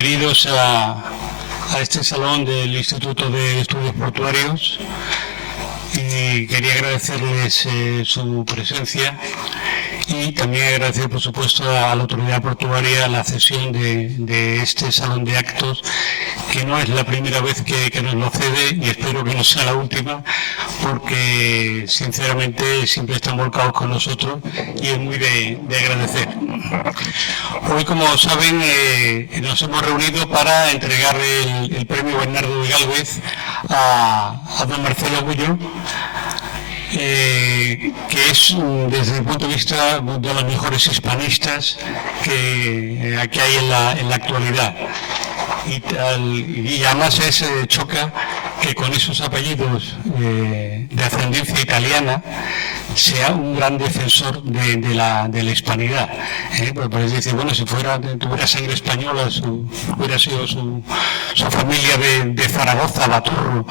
Bienvenidos a este salón del Instituto de Estudios Portuarios y quería agradecerles su presencia y también agradecer, por supuesto, a la autoridad portuaria la cesión de este salón de actos, que no es la primera vez que nos lo cede y espero que no sea la última, porque sinceramente siempre están volcados con nosotros y es muy de agradecer. Hoy, como saben, nos hemos reunido para entregar el premio Bernardo de Gálvez a don Marcelo Gullo, que es, desde el punto de vista de los mejores hispanistas que hay en la actualidad. Y además choca que con esos apellidos de ascendencia italiana sea un gran defensor de la hispanidad. Pues decir, bueno, si tuviera sangre española, hubiera sido su familia de Zaragoza, Baturro,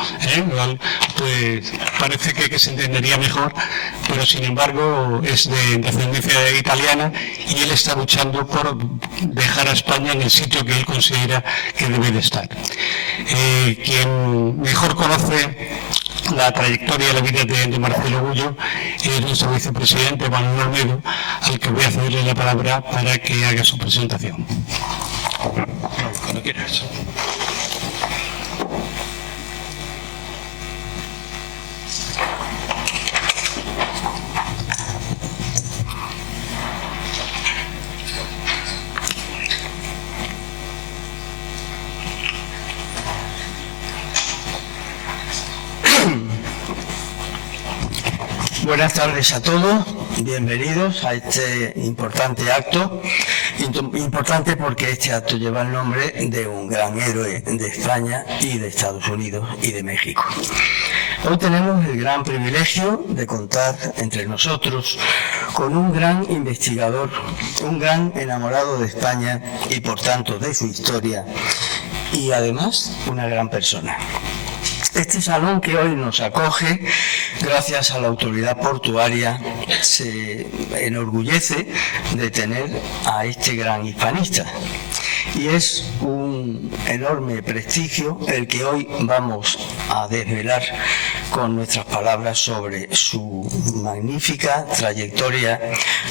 pues parece que se entendería mejor, pero sin embargo es de ascendencia italiana y él está luchando por dejar a España en el sitio que él considera que debe de estar. Quien mejor conoce la trayectoria y la vida de Marcelo Gullo es nuestro vicepresidente Manuel Olmedo, al que voy a cederle la palabra para que haga su presentación. Cuando quieras. Buenas tardes a todos, bienvenidos a este importante acto, importante porque este acto lleva el nombre de un gran héroe de España y de Estados Unidos y de México. Hoy tenemos el gran privilegio de contar entre nosotros con un gran investigador, un gran enamorado de España y por tanto de su historia y además una gran persona. Este salón que hoy nos acoge, gracias a la autoridad portuaria, se enorgullece de tener a este gran hispanista. Y es un enorme prestigio el que hoy vamos a desvelar con nuestras palabras sobre su magnífica trayectoria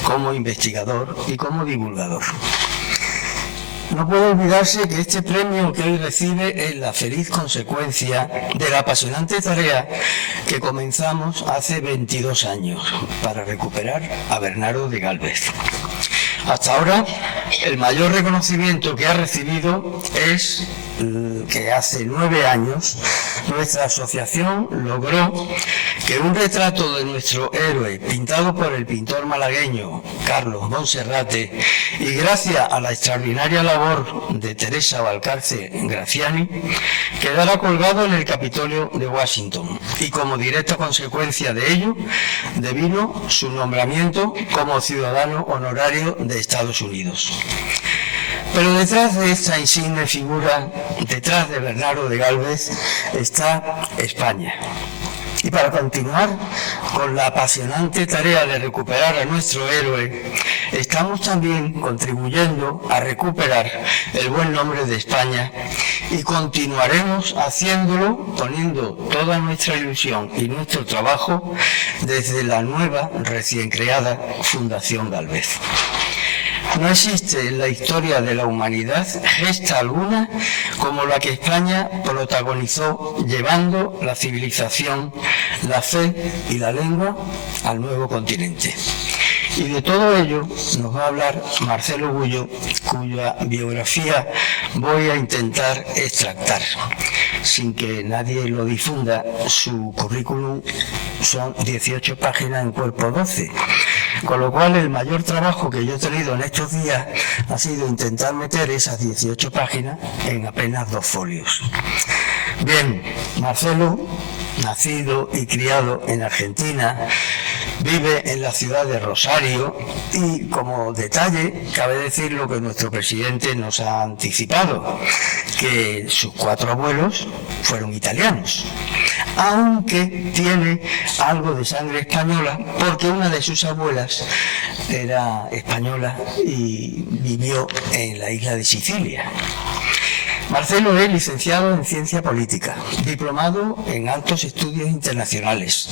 como investigador y como divulgador. No puede olvidarse que este premio que hoy recibe es la feliz consecuencia de la apasionante tarea que comenzamos hace 22 años para recuperar a Bernardo de Gálvez. Hasta ahora, el mayor reconocimiento que ha recibido es que hace 9 años nuestra asociación logró que un retrato de nuestro héroe, pintado por el pintor malagueño Carlos Monserrate, y gracias a la extraordinaria labor de Teresa Valcarce Graciani, quedara colgado en el Capitolio de Washington, y como directa consecuencia de ello, devino su nombramiento como ciudadano honorario de Estados Unidos. Pero detrás de esta insigne figura, detrás de Bernardo de Gálvez, está España. Y para continuar con la apasionante tarea de recuperar a nuestro héroe, estamos también contribuyendo a recuperar el buen nombre de España y continuaremos haciéndolo poniendo toda nuestra ilusión y nuestro trabajo desde la nueva, recién creada Fundación Gálvez. No existe en la historia de la humanidad gesta alguna como la que España protagonizó llevando la civilización, la fe y la lengua al nuevo continente. Y de todo ello nos va a hablar Marcelo Gullo, cuya biografía voy a intentar extractar. Sin que nadie lo difunda, su currículum son 18 páginas en cuerpo 12. Con lo cual el mayor trabajo que yo he tenido en estos días ha sido intentar meter esas 18 páginas en apenas 2 folios. Bien, Marcelo, nacido y criado en Argentina, vive en la ciudad de Rosario y, como detalle, cabe decir lo que nuestro presidente nos ha anticipado, que sus 4 abuelos fueron italianos, aunque tiene algo de sangre española porque una de sus abuelas era española y vivió en la isla de Sicilia. Marcelo es licenciado en Ciencia Política, diplomado en Altos Estudios Internacionales.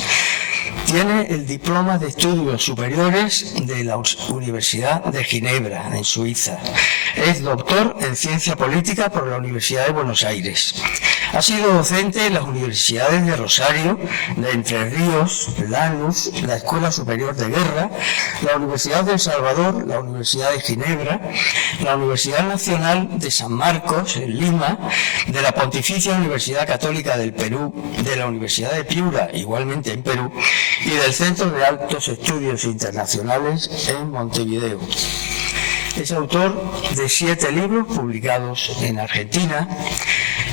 Tiene el diploma de Estudios Superiores de la Universidad de Ginebra, en Suiza. Es doctor en Ciencia Política por la Universidad de Buenos Aires. Ha sido docente en las universidades de Rosario, de Entre Ríos, Lanús, la Escuela Superior de Guerra, la Universidad de El Salvador, la Universidad de Ginebra, la Universidad Nacional de San Marcos, en Lima, de la Pontificia Universidad Católica del Perú, de la Universidad de Piura, igualmente en Perú, y del Centro de Altos Estudios Internacionales en Montevideo. Es autor de 7 libros publicados en Argentina.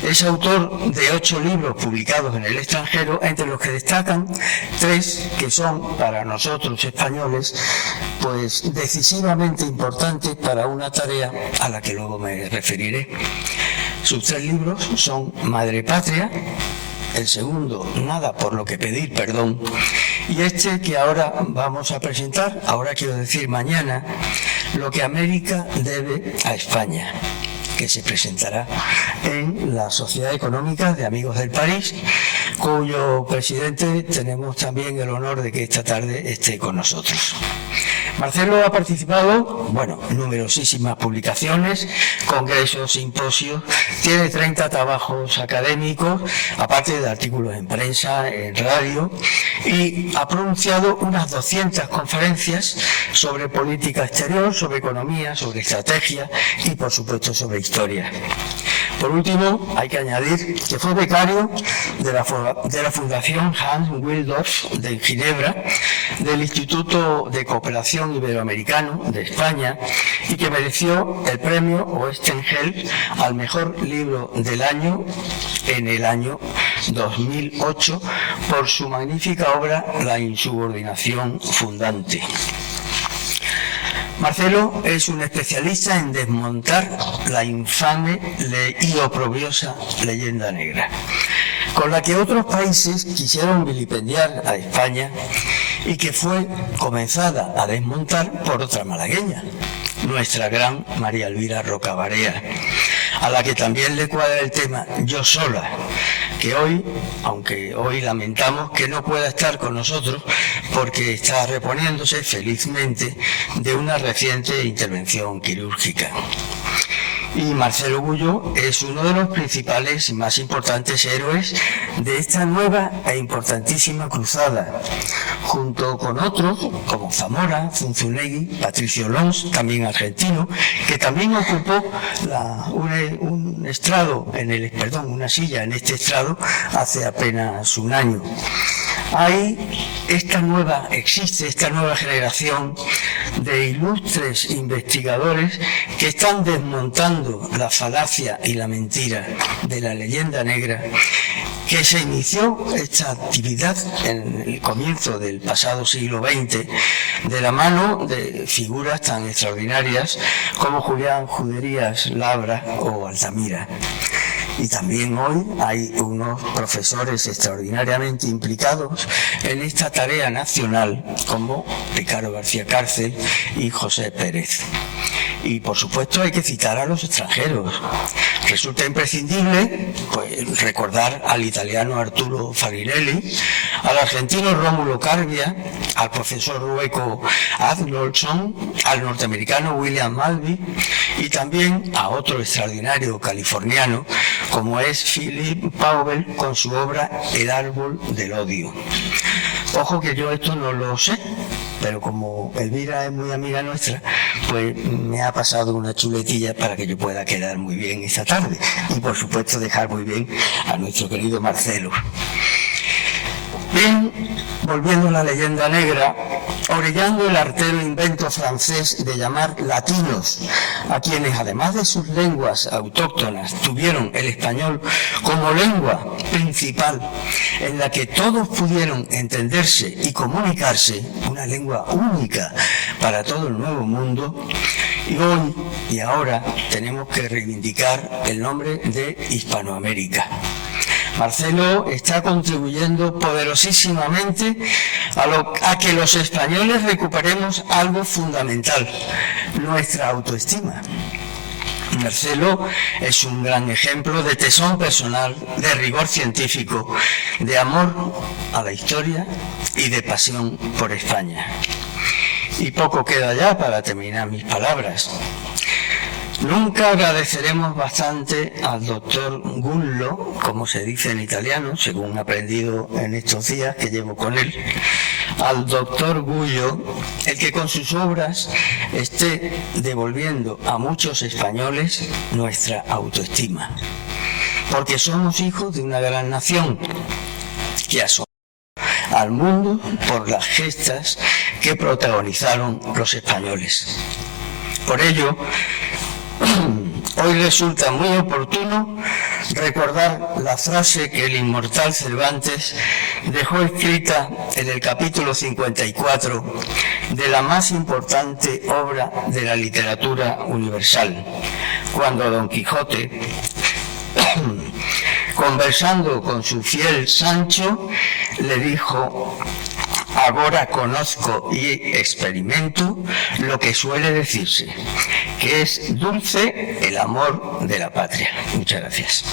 Es autor de 8 libros publicados en el extranjero, entre los que destacan 3 que son para nosotros españoles pues decisivamente importantes para una tarea a la que luego me referiré. Sus 3 libros son Madre Patria, el segundo, Nada por lo que pedir perdón, y este que ahora vamos a presentar, ahora quiero decir mañana, Lo que América debe a España, que se presentará en la Sociedad Económica de Amigos del París, cuyo presidente tenemos también el honor de que esta tarde esté con nosotros. Marcelo ha participado, en numerosísimas publicaciones, congresos, simposios, tiene 30 trabajos académicos, aparte de artículos en prensa, en radio, y ha pronunciado unas 200 conferencias sobre política exterior, sobre economía, sobre estrategia y, por supuesto, sobre historia. Por último, hay que añadir que fue becario de la Fundación Hans Wildorf de Ginebra, del Instituto de Cooperación Iberoamericano de España, y que mereció el premio Oestenheld al mejor libro del año en el año 2008 por su magnífica obra La insubordinación fundante. Marcelo es un especialista en desmontar la infame y oprobiosa leyenda negra, con la que otros países quisieron vilipendiar a España y que fue comenzada a desmontar por otra malagueña, nuestra gran María Elvira Rocabarea, a la que también le cuadra el tema Yo sola, que hoy, aunque hoy lamentamos que no pueda estar con nosotros porque está reponiéndose felizmente de una reciente intervención quirúrgica. Y Marcelo Gullo es uno de los principales y más importantes héroes de esta nueva e importantísima cruzada, junto con otros como Zamora, Zunzunegui, Patricio Lons, también argentino, que también ocupó una silla en este estrado hace apenas un año. Existe esta nueva generación de ilustres investigadores que están desmontando la falacia y la mentira de la leyenda negra, que se inició esta actividad en el comienzo del pasado siglo XX de la mano de figuras tan extraordinarias como Julián Juderías Labra o Altamira. Y también hoy hay unos profesores extraordinariamente implicados en esta tarea nacional, como Ricardo García Cárcel y José Pérez. Y por supuesto hay que citar a los extranjeros. Resulta imprescindible recordar al italiano Arturo Farinelli, al argentino Rómulo Carbia, al profesor Rueco Adolfson, al norteamericano William Malby y también a otro extraordinario californiano como es Philip Powell con su obra El árbol del odio. Ojo que yo esto no lo sé, pero como Elvira es muy amiga nuestra, pues me ha pasado una chuletilla para que yo pueda quedar muy bien esta tarde y por supuesto dejar muy bien a nuestro querido Marcelo. Bien, volviendo a la leyenda negra, orillando el artero invento francés de llamar latinos a quienes, además de sus lenguas autóctonas, tuvieron el español como lengua principal en la que todos pudieron entenderse y comunicarse, una lengua única para todo el Nuevo Mundo, y hoy y ahora tenemos que reivindicar el nombre de Hispanoamérica. Marcelo está contribuyendo poderosísimamente a que los españoles recuperemos algo fundamental, nuestra autoestima. Marcelo es un gran ejemplo de tesón personal, de rigor científico, de amor a la historia y de pasión por España. Y poco queda ya para terminar mis palabras. Nunca agradeceremos bastante al doctor Gullo, como se dice en italiano, según he aprendido en estos días que llevo con él, al doctor Gullo, el que con sus obras esté devolviendo a muchos españoles nuestra autoestima. Porque somos hijos de una gran nación que asombró al mundo por las gestas que protagonizaron los españoles. Por ello, hoy resulta muy oportuno recordar la frase que el inmortal Cervantes dejó escrita en el capítulo 54 de la más importante obra de la literatura universal, cuando Don Quijote, conversando con su fiel Sancho, le dijo: ahora conozco y experimento lo que suele decirse, que es dulce el amor de la patria. Muchas gracias.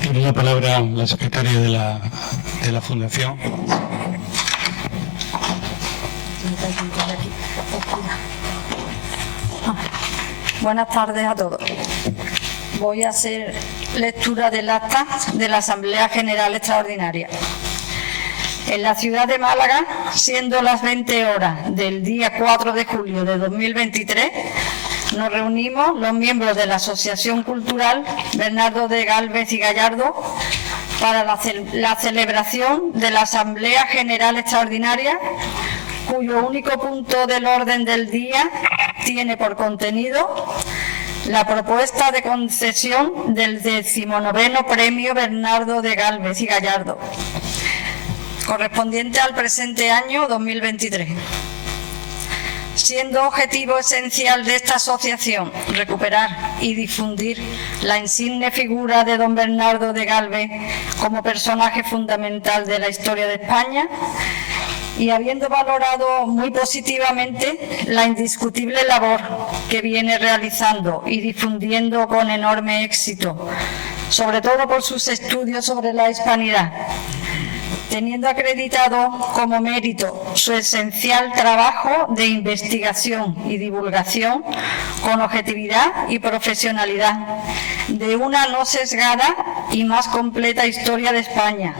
Tiene la palabra la secretaria de la Fundación. Buenas tardes a todos. Voy a hacer lectura del acta de la Asamblea General Extraordinaria. En la ciudad de Málaga, siendo las 20 horas del día 4 de julio de 2023, nos reunimos los miembros de la Asociación Cultural Bernardo de Gálvez y Gallardo para la celebración de la Asamblea General Extraordinaria, cuyo único punto del orden del día tiene por contenido la propuesta de concesión del 19º Premio Bernardo de Gálvez y Gallardo, correspondiente al presente año 2023. Siendo objetivo esencial de esta asociación recuperar y difundir la insigne figura de don Bernardo de Gálvez como personaje fundamental de la historia de España, y habiendo valorado muy positivamente la indiscutible labor que viene realizando y difundiendo con enorme éxito, sobre todo por sus estudios sobre la hispanidad, teniendo acreditado como mérito su esencial trabajo de investigación y divulgación con objetividad y profesionalidad de una no sesgada y más completa historia de España,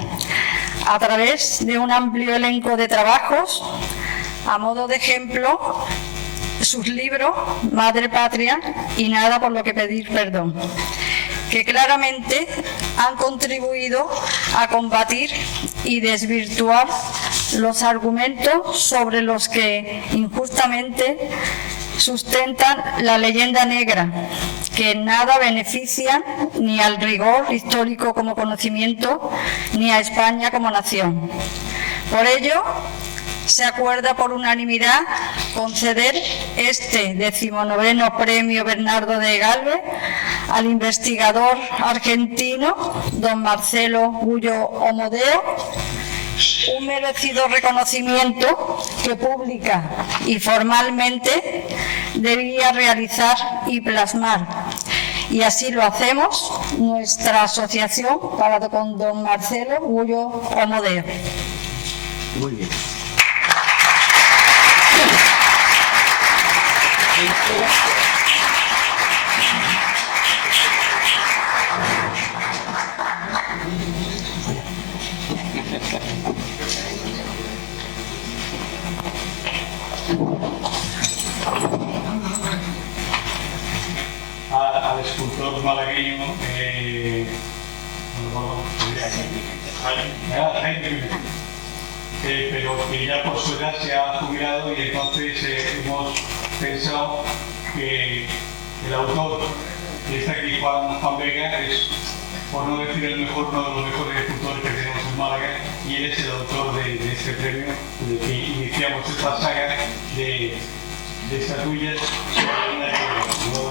a través de un amplio elenco de trabajos. A modo de ejemplo, sus libros Madre Patria y Nada por lo que pedir perdón, que claramente han contribuido a combatir y desvirtuar los argumentos sobre los que injustamente sustentan la leyenda negra, que en nada benefician ni al rigor histórico como conocimiento, ni a España como nación. Por ello, se acuerda por unanimidad conceder este 19º Premio Bernardo de Gálvez al investigador argentino don Marcelo Gullo Omodeo, un merecido reconocimiento que pública y formalmente debía realizar y plasmar. Y así lo hacemos nuestra asociación para con don Marcelo Gullo Omodeo. Muy bien. Al escultor malagueño pero que ya por su edad se ha jubilado, y entonces hemos pensado que el autor, que está aquí, Juan Vega, es, por no decir el mejor, uno de los mejores escultores que tenemos en Málaga, y él es el autor de este premio, de que iniciamos esta saga de estatuillas sobre la isla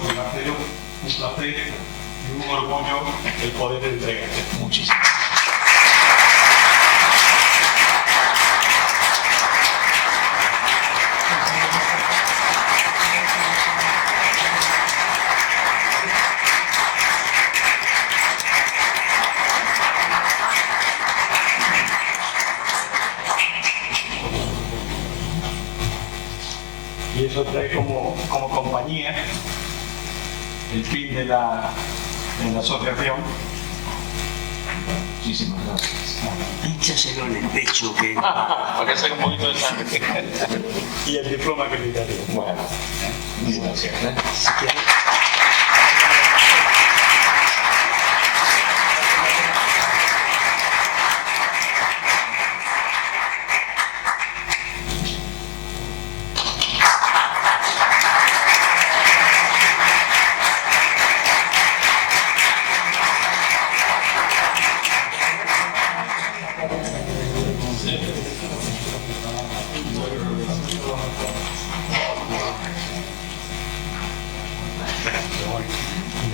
de Marcelo. placer y un orgullo el poder entregarte. Muchísimas gracias. Y eso trae como compañía el fin de la asociación. Muchísimas gracias. Échaselo en el pecho que... Para que saque un poquito de sangre. Y el diploma acreditativo. Bueno, muchas gracias. Si quieres...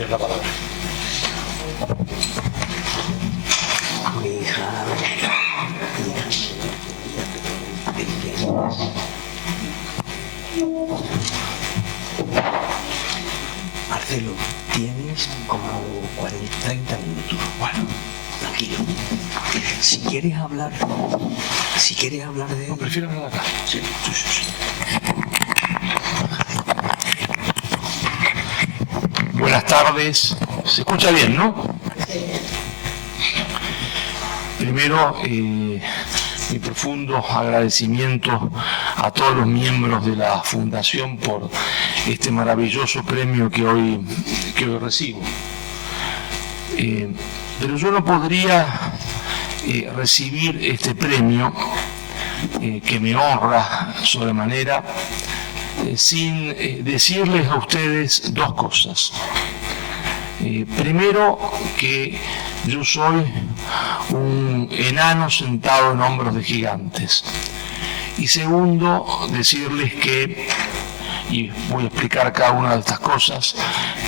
La palabra. Mi hija... Marcelo, tienes como 30 minutos. Bueno, tranquilo. Si quieres hablar de... No, prefiero hablar acá. Sí. Buenas tardes. ¿Se escucha bien, no? Primero, mi profundo agradecimiento a todos los miembros de la Fundación por este maravilloso premio que hoy recibo. Pero yo no podría recibir este premio que me honra sobremanera sin decirles a ustedes dos cosas. Primero, que yo soy un enano sentado en hombros de gigantes. Y segundo, decirles que, y voy a explicar cada una de estas cosas,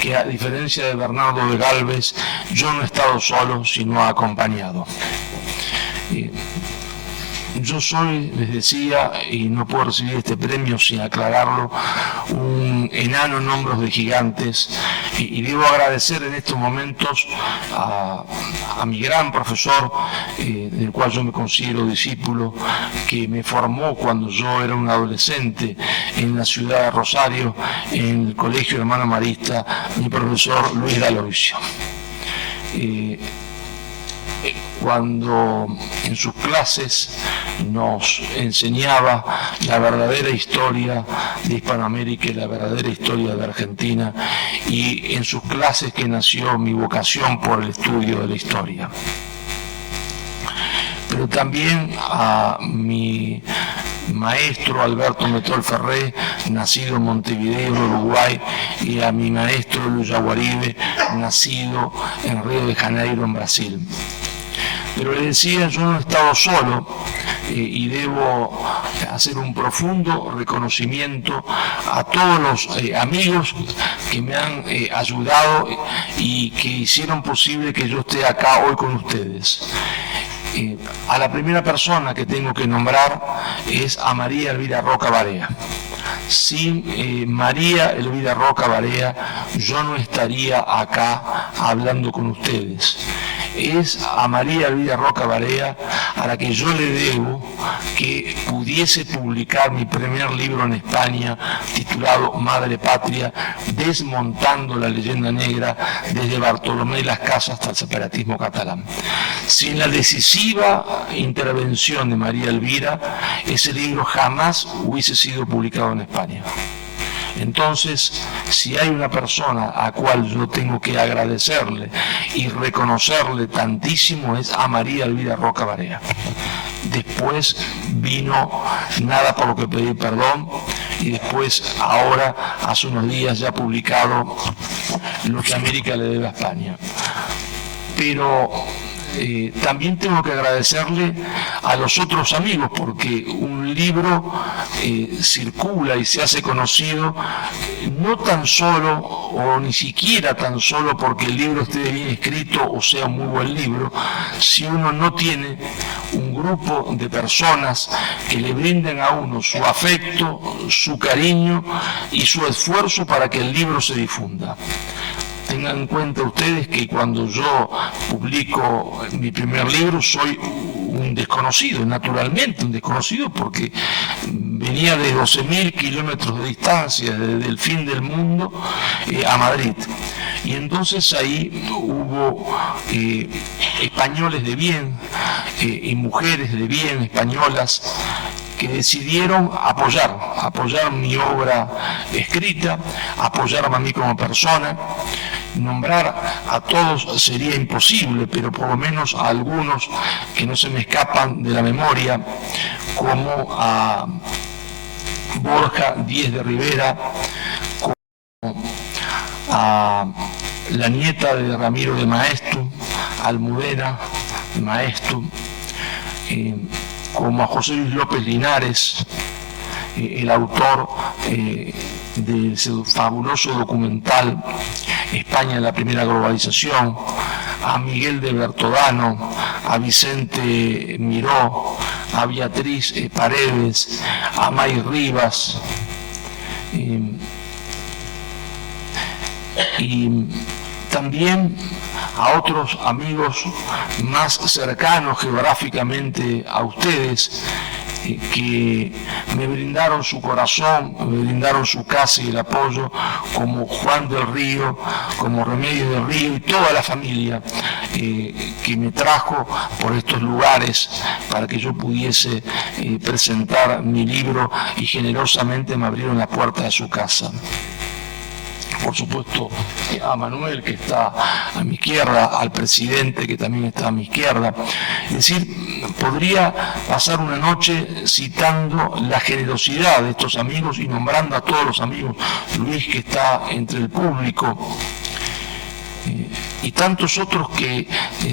que a diferencia de Bernardo de Gálvez, yo no he estado solo, sino acompañado. Yo soy, les decía, y no puedo recibir este premio sin aclararlo, un enano en hombros de gigantes, y debo agradecer en estos momentos a mi gran profesor, del cual yo me considero discípulo, que me formó cuando yo era un adolescente en la ciudad de Rosario, en el Colegio Hermano Marista, mi profesor Luis D'Aloisio. Cuando en sus clases nos enseñaba la verdadera historia de Hispanoamérica y la verdadera historia de Argentina, y en sus clases que nació mi vocación por el estudio de la historia. Pero también a mi maestro Alberto Metol Ferré, nacido en Montevideo, Uruguay, y a mi maestro Luis Yaguaribe, nacido en Río de Janeiro, en Brasil. Pero le decía, yo no he estado solo, y debo hacer un profundo reconocimiento a todos los amigos que me han ayudado y que hicieron posible que yo esté acá hoy con ustedes. A la primera persona que tengo que nombrar es a María Elvira Roca Barea. Sin María Elvira Roca Barea yo no estaría acá hablando con ustedes. Es a María Elvira Roca Barea a la que yo le debo que pudiese publicar mi primer libro en España, titulado Madre Patria, desmontando la leyenda negra desde Bartolomé Las Casas hasta el separatismo catalán. Sin la decisiva intervención de María Elvira, ese libro jamás hubiese sido publicado en España. Entonces, si hay una persona a cual yo tengo que agradecerle y reconocerle tantísimo, es a María Elvira Roca Barea. Después vino Nada por lo que pedir perdón, y después, ahora, hace unos días ya publicado Lo que América le debe a España. Pero también tengo que agradecerle a los otros amigos, porque un libro circula y se hace conocido no tan solo o ni siquiera tan solo porque el libro esté bien escrito o sea un muy buen libro, si uno no tiene un grupo de personas que le brinden a uno su afecto, su cariño y su esfuerzo para que el libro se difunda. Tengan en cuenta ustedes que cuando yo publico mi primer libro soy un desconocido, naturalmente un desconocido, porque venía de 12.000 kilómetros de distancia desde el fin del mundo a Madrid. Y entonces ahí hubo españoles de bien y mujeres de bien españolas que decidieron apoyar mi obra escrita, apoyarme a mí como persona. Nombrar a todos sería imposible, pero por lo menos a algunos que no se me escapan de la memoria, como a Borja Díez de Rivera, como a la nieta de Ramiro de Maeztu, Almudena de Maeztu, como a José Luis López Linares, el autor del fabuloso documental España en la primera globalización, a Miguel de Bertodano, a Vicente Miró, a Beatriz Paredes, a May Rivas, y también a otros amigos más cercanos geográficamente a ustedes, que me brindaron su corazón, me brindaron su casa y el apoyo, como Juan del Río, como Remedio del Río y toda la familia que me trajo por estos lugares para que yo pudiese presentar mi libro, y generosamente me abrieron la puerta de su casa. Por supuesto a Manuel, que está a mi izquierda, al presidente, que también está a mi izquierda. Es decir, podría pasar una noche citando la generosidad de estos amigos y nombrando a todos los amigos, Luis, que está entre el público, y tantos otros que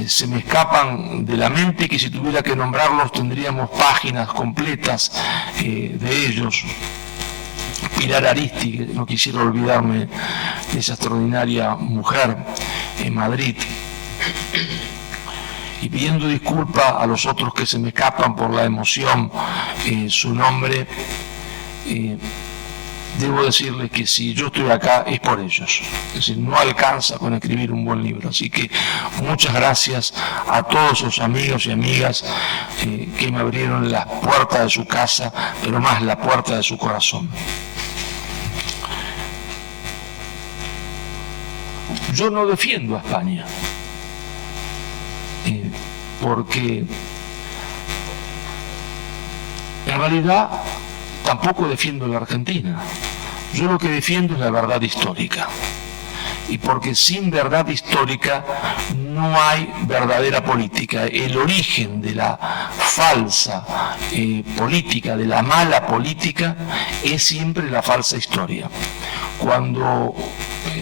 se me escapan de la mente, que si tuviera que nombrarlos tendríamos páginas completas de ellos. Pilar Aristi, no quisiera olvidarme de esa extraordinaria mujer en Madrid. Y pidiendo disculpas a los otros que se me escapan por la emoción, su nombre, debo decirles que si yo estoy acá es por ellos. Es decir, no alcanza con escribir un buen libro. Así que muchas gracias a todos los amigos y amigas que me abrieron la puerta de su casa, pero más la puerta de su corazón. Yo no defiendo a España, porque en realidad tampoco defiendo la Argentina. Yo lo que defiendo es la verdad histórica. Y porque sin verdad histórica no hay verdadera política. El origen de la falsa política, de la mala política, es siempre la falsa historia. Cuando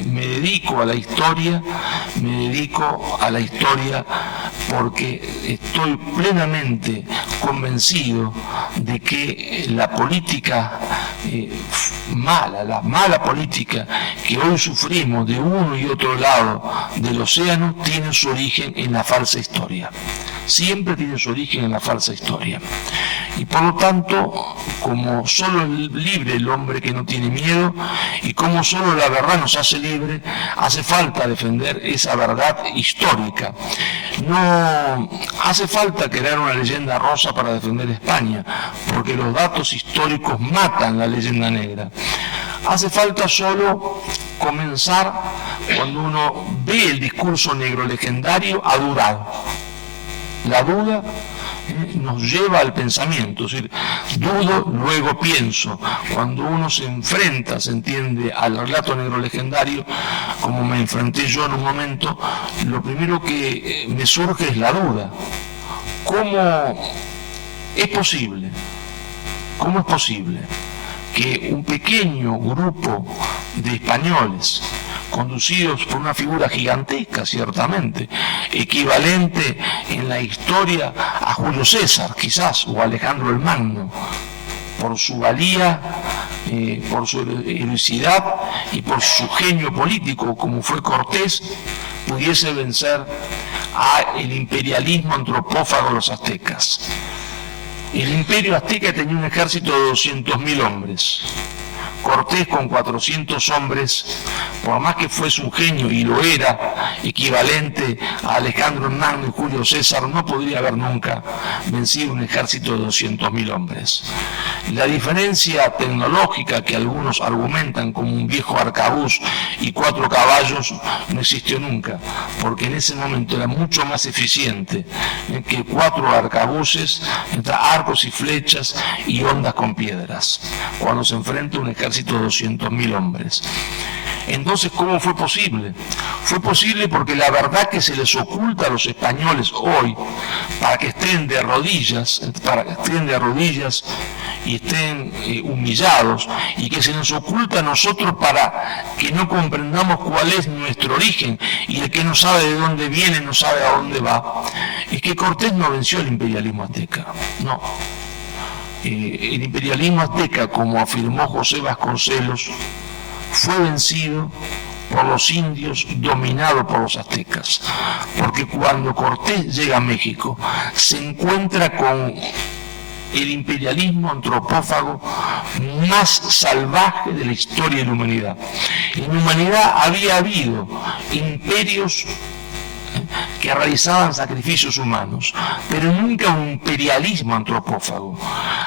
me dedico a la historia, me dedico a la historia porque estoy plenamente convencido de que la política mala, la mala política que hoy sufrimos de uno y otro lado del océano, tiene su origen en la falsa historia. Siempre tiene su origen en la falsa historia. Y por lo tanto, como solo es libre el hombre que no tiene miedo, y como solo la verdad nos hace libre, hace falta defender esa verdad histórica. No hace falta crear una leyenda rosa para defender España, porque los datos históricos matan la leyenda negra. Hace falta solo comenzar, cuando uno ve el discurso negro legendario, a dudar. La duda nos lleva al pensamiento, es decir, dudo, luego pienso. Cuando uno se enfrenta, se entiende, al relato negro legendario, como me enfrenté yo en un momento, lo primero que me surge es la duda. ¿Cómo es posible? ¿Cómo es posible que un pequeño grupo de españoles, conducidos por una figura gigantesca, ciertamente, equivalente en la historia a Julio César, quizás, o Alejandro el Magno, por su valía, por su heroicidad y por su genio político, como fue Cortés, pudiese vencer al imperialismo antropófago de los aztecas. El imperio azteca tenía un ejército de 200.000 hombres. Cortés, con 400 hombres, por más que fuese un genio, y lo era, equivalente a Alejandro el Magno y Julio César, no podría haber nunca vencido un ejército de 200.000 hombres. La diferencia tecnológica que algunos argumentan como un viejo arcabuz y 4 caballos no existió nunca, porque en ese momento era mucho más eficiente que 4 arcabuces, entre arcos y flechas y ondas con piedras, cuando se enfrenta un ejército de 200.000 hombres. Entonces, ¿cómo fue posible? Fue posible porque la verdad que se les oculta a los españoles hoy, para que estén de rodillas y estén humillados, y que se nos oculta a nosotros para que no comprendamos cuál es nuestro origen, y el que no sabe de dónde viene no sabe a dónde va, es que Cortés no venció el imperialismo azteca, no. El imperialismo azteca, como afirmó José Vasconcelos, fue vencido por los indios, dominado por los aztecas, porque cuando Cortés llega a México se encuentra con el imperialismo antropófago más salvaje de la historia de la humanidad. En la humanidad había habido imperios que realizaban sacrificios humanos, pero nunca un imperialismo antropófago.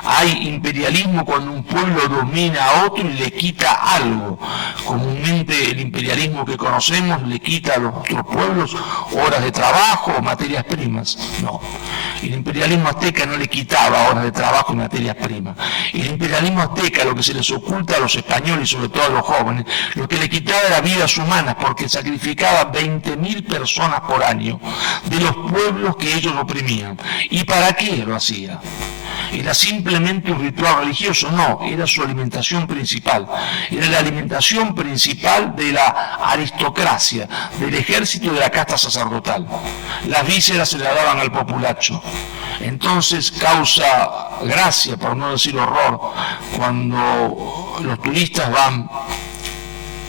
Hay imperialismo cuando un pueblo domina a otro y le quita algo. Comúnmente el imperialismo que conocemos le quita a los otros pueblos horas de trabajo o materias primas. No, el imperialismo azteca no le quitaba horas de trabajo y materias primas. El imperialismo azteca, lo que se les oculta a los españoles y sobre todo a los jóvenes, lo que le quitaba era vidas humanas, porque sacrificaba 20.000 personas por año de los pueblos que ellos oprimían. ¿Y para qué lo hacía? ¿Era simplemente un ritual religioso? No, era su alimentación principal. Era la alimentación principal de la aristocracia, del ejército y de la casta sacerdotal. Las vísceras se las daban al populacho. Entonces causa gracia, por no decir horror, cuando los turistas van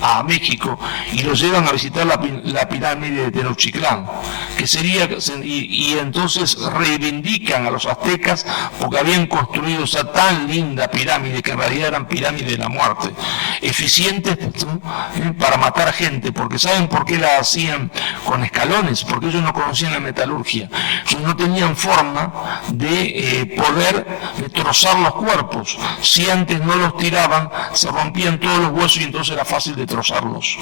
a México y los llevan a visitar la pirámide de Tenochtitlán, que sería, y entonces reivindican a los aztecas porque habían construido esa tan linda pirámide, que en realidad eran pirámides de la muerte, eficientes para matar gente, porque ¿saben por qué la hacían con escalones? Porque ellos no conocían la metalurgia, ellos no tenían forma de poder trozar los cuerpos. Si antes no los tiraban, se rompían todos los huesos y entonces era fácil de trozarlos,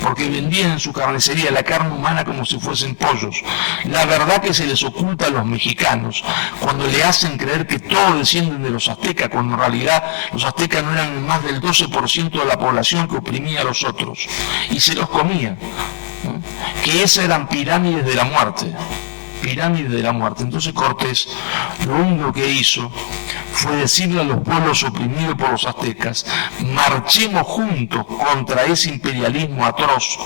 porque vendían en su carnicería la carne humana como si fuesen pollos. La verdad que se les oculta a los mexicanos cuando le hacen creer que todos descienden de los aztecas, cuando en realidad los aztecas no eran más del 12% de la población que oprimía a los otros y se los comía, ¿no? Que esas eran pirámides de la muerte. Pirámide de la muerte. Entonces Cortés lo único que hizo fue decirle a los pueblos oprimidos por los aztecas: marchemos juntos contra ese imperialismo atroz,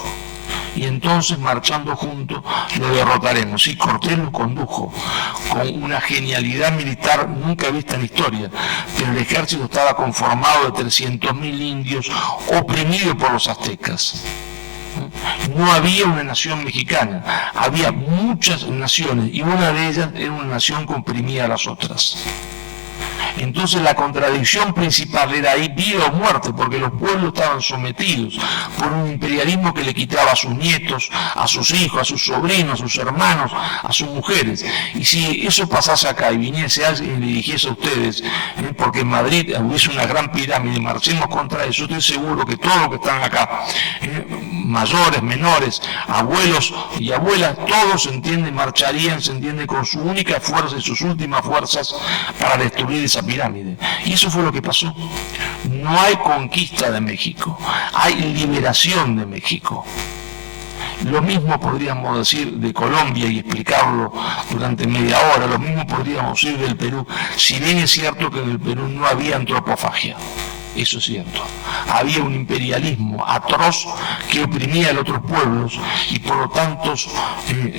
y entonces marchando juntos lo derrotaremos. Y Cortés lo condujo con una genialidad militar nunca vista en la historia, pero el ejército estaba conformado de 300.000 indios oprimidos por los aztecas. No había una nación mexicana, había muchas naciones, y una de ellas era una nación que oprimía a las otras. Entonces la contradicción principal era ahí vida o muerte, porque los pueblos estaban sometidos por un imperialismo que le quitaba a sus nietos, a sus hijos, a sus sobrinos, a sus hermanos, a sus mujeres. Y si eso pasase acá y viniese alguien y le dijese a ustedes, porque en Madrid hubiese una gran pirámide, marchemos contra eso, estoy seguro que todos los que están acá, mayores, menores, abuelos y abuelas, todos se entiende, marcharían, se entiende, con su única fuerza y sus últimas fuerzas para destruir esa pirámide. Y eso fue lo que pasó. No hay conquista de México, hay liberación de México. Lo mismo podríamos decir de Colombia y explicarlo durante media hora, lo mismo podríamos decir del Perú, si bien es cierto que en el Perú no había antropofagia. eso es cierto. Había un imperialismo atroz que oprimía a los otros pueblos y por lo tanto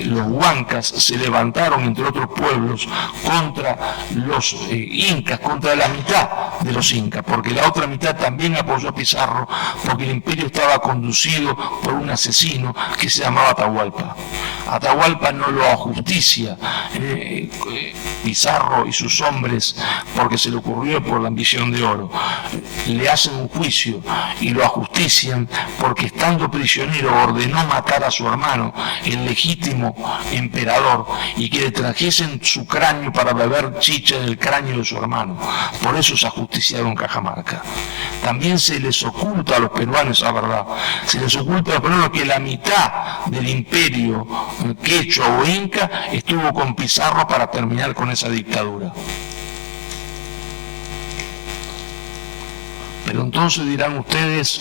los huancas se levantaron entre otros pueblos contra los incas, contra la mitad de los incas, porque la otra mitad también apoyó a Pizarro, porque el imperio estaba conducido por un asesino que se llamaba Atahualpa. Atahualpa no lo ajusticia Pizarro y sus hombres porque se le ocurrió por la ambición de oro. Le hacen un juicio y lo ajustician porque estando prisionero ordenó matar a su hermano, el legítimo emperador, y que le trajesen su cráneo para beber chicha del cráneo de su hermano. Por eso se ajusticiaron Cajamarca. También se les oculta a los peruanos, la verdad, se les oculta a los peruanos que la mitad del imperio quechua o inca estuvo con Pizarro para terminar con esa dictadura. Pero entonces dirán ustedes,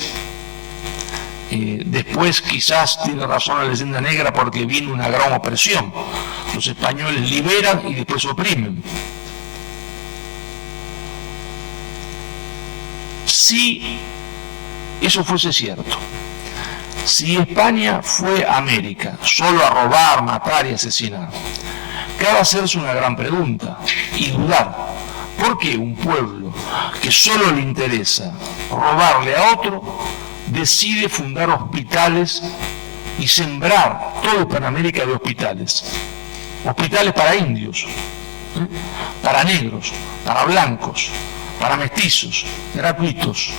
después quizás tiene razón la leyenda negra porque vino una gran opresión. Los españoles liberan y después oprimen. Si eso fuese cierto, si España fue a América solo a robar, matar y asesinar, cabe hacerse una gran pregunta y dudar. ¿Por qué un pueblo que solo le interesa robarle a otro decide fundar hospitales y sembrar toda Hispanoamérica de hospitales? Hospitales para indios, para negros, para blancos, para mestizos, gratuitos.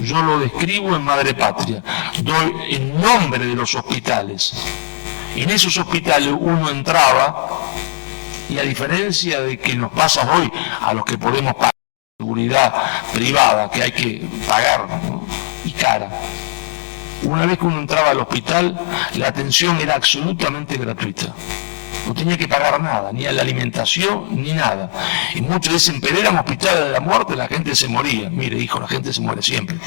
Yo lo describo en Madre Patria, doy el nombre de los hospitales. En esos hospitales uno entraba y a diferencia de que nos pasa hoy a los que podemos pagar seguridad privada, que hay que pagar, ¿no? Y cara. Una vez que uno entraba al hospital, la atención era absolutamente gratuita. No tenía que pagar nada, ni a la alimentación, ni nada. Y muchos dicen, pero eran hospitales de la muerte, la gente se moría. Mire, hijo, la gente se muere siempre.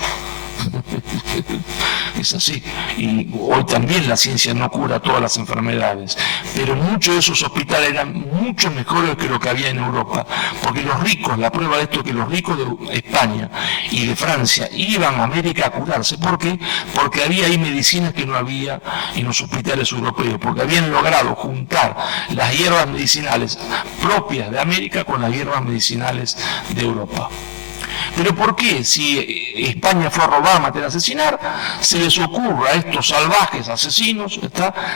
Es así. Y hoy también la ciencia no cura todas las enfermedades, pero muchos de esos hospitales eran mucho mejores que lo que había en Europa, porque los ricos, la prueba de esto es que los ricos de España y de Francia iban a América a curarse. ¿Por qué? Porque había ahí medicinas que no había en los hospitales europeos, porque habían logrado juntar las hierbas medicinales propias de América con las hierbas medicinales de Europa. Pero ¿por qué? Si España fue a robar, matar, asesinar, se les ocurre a estos salvajes asesinos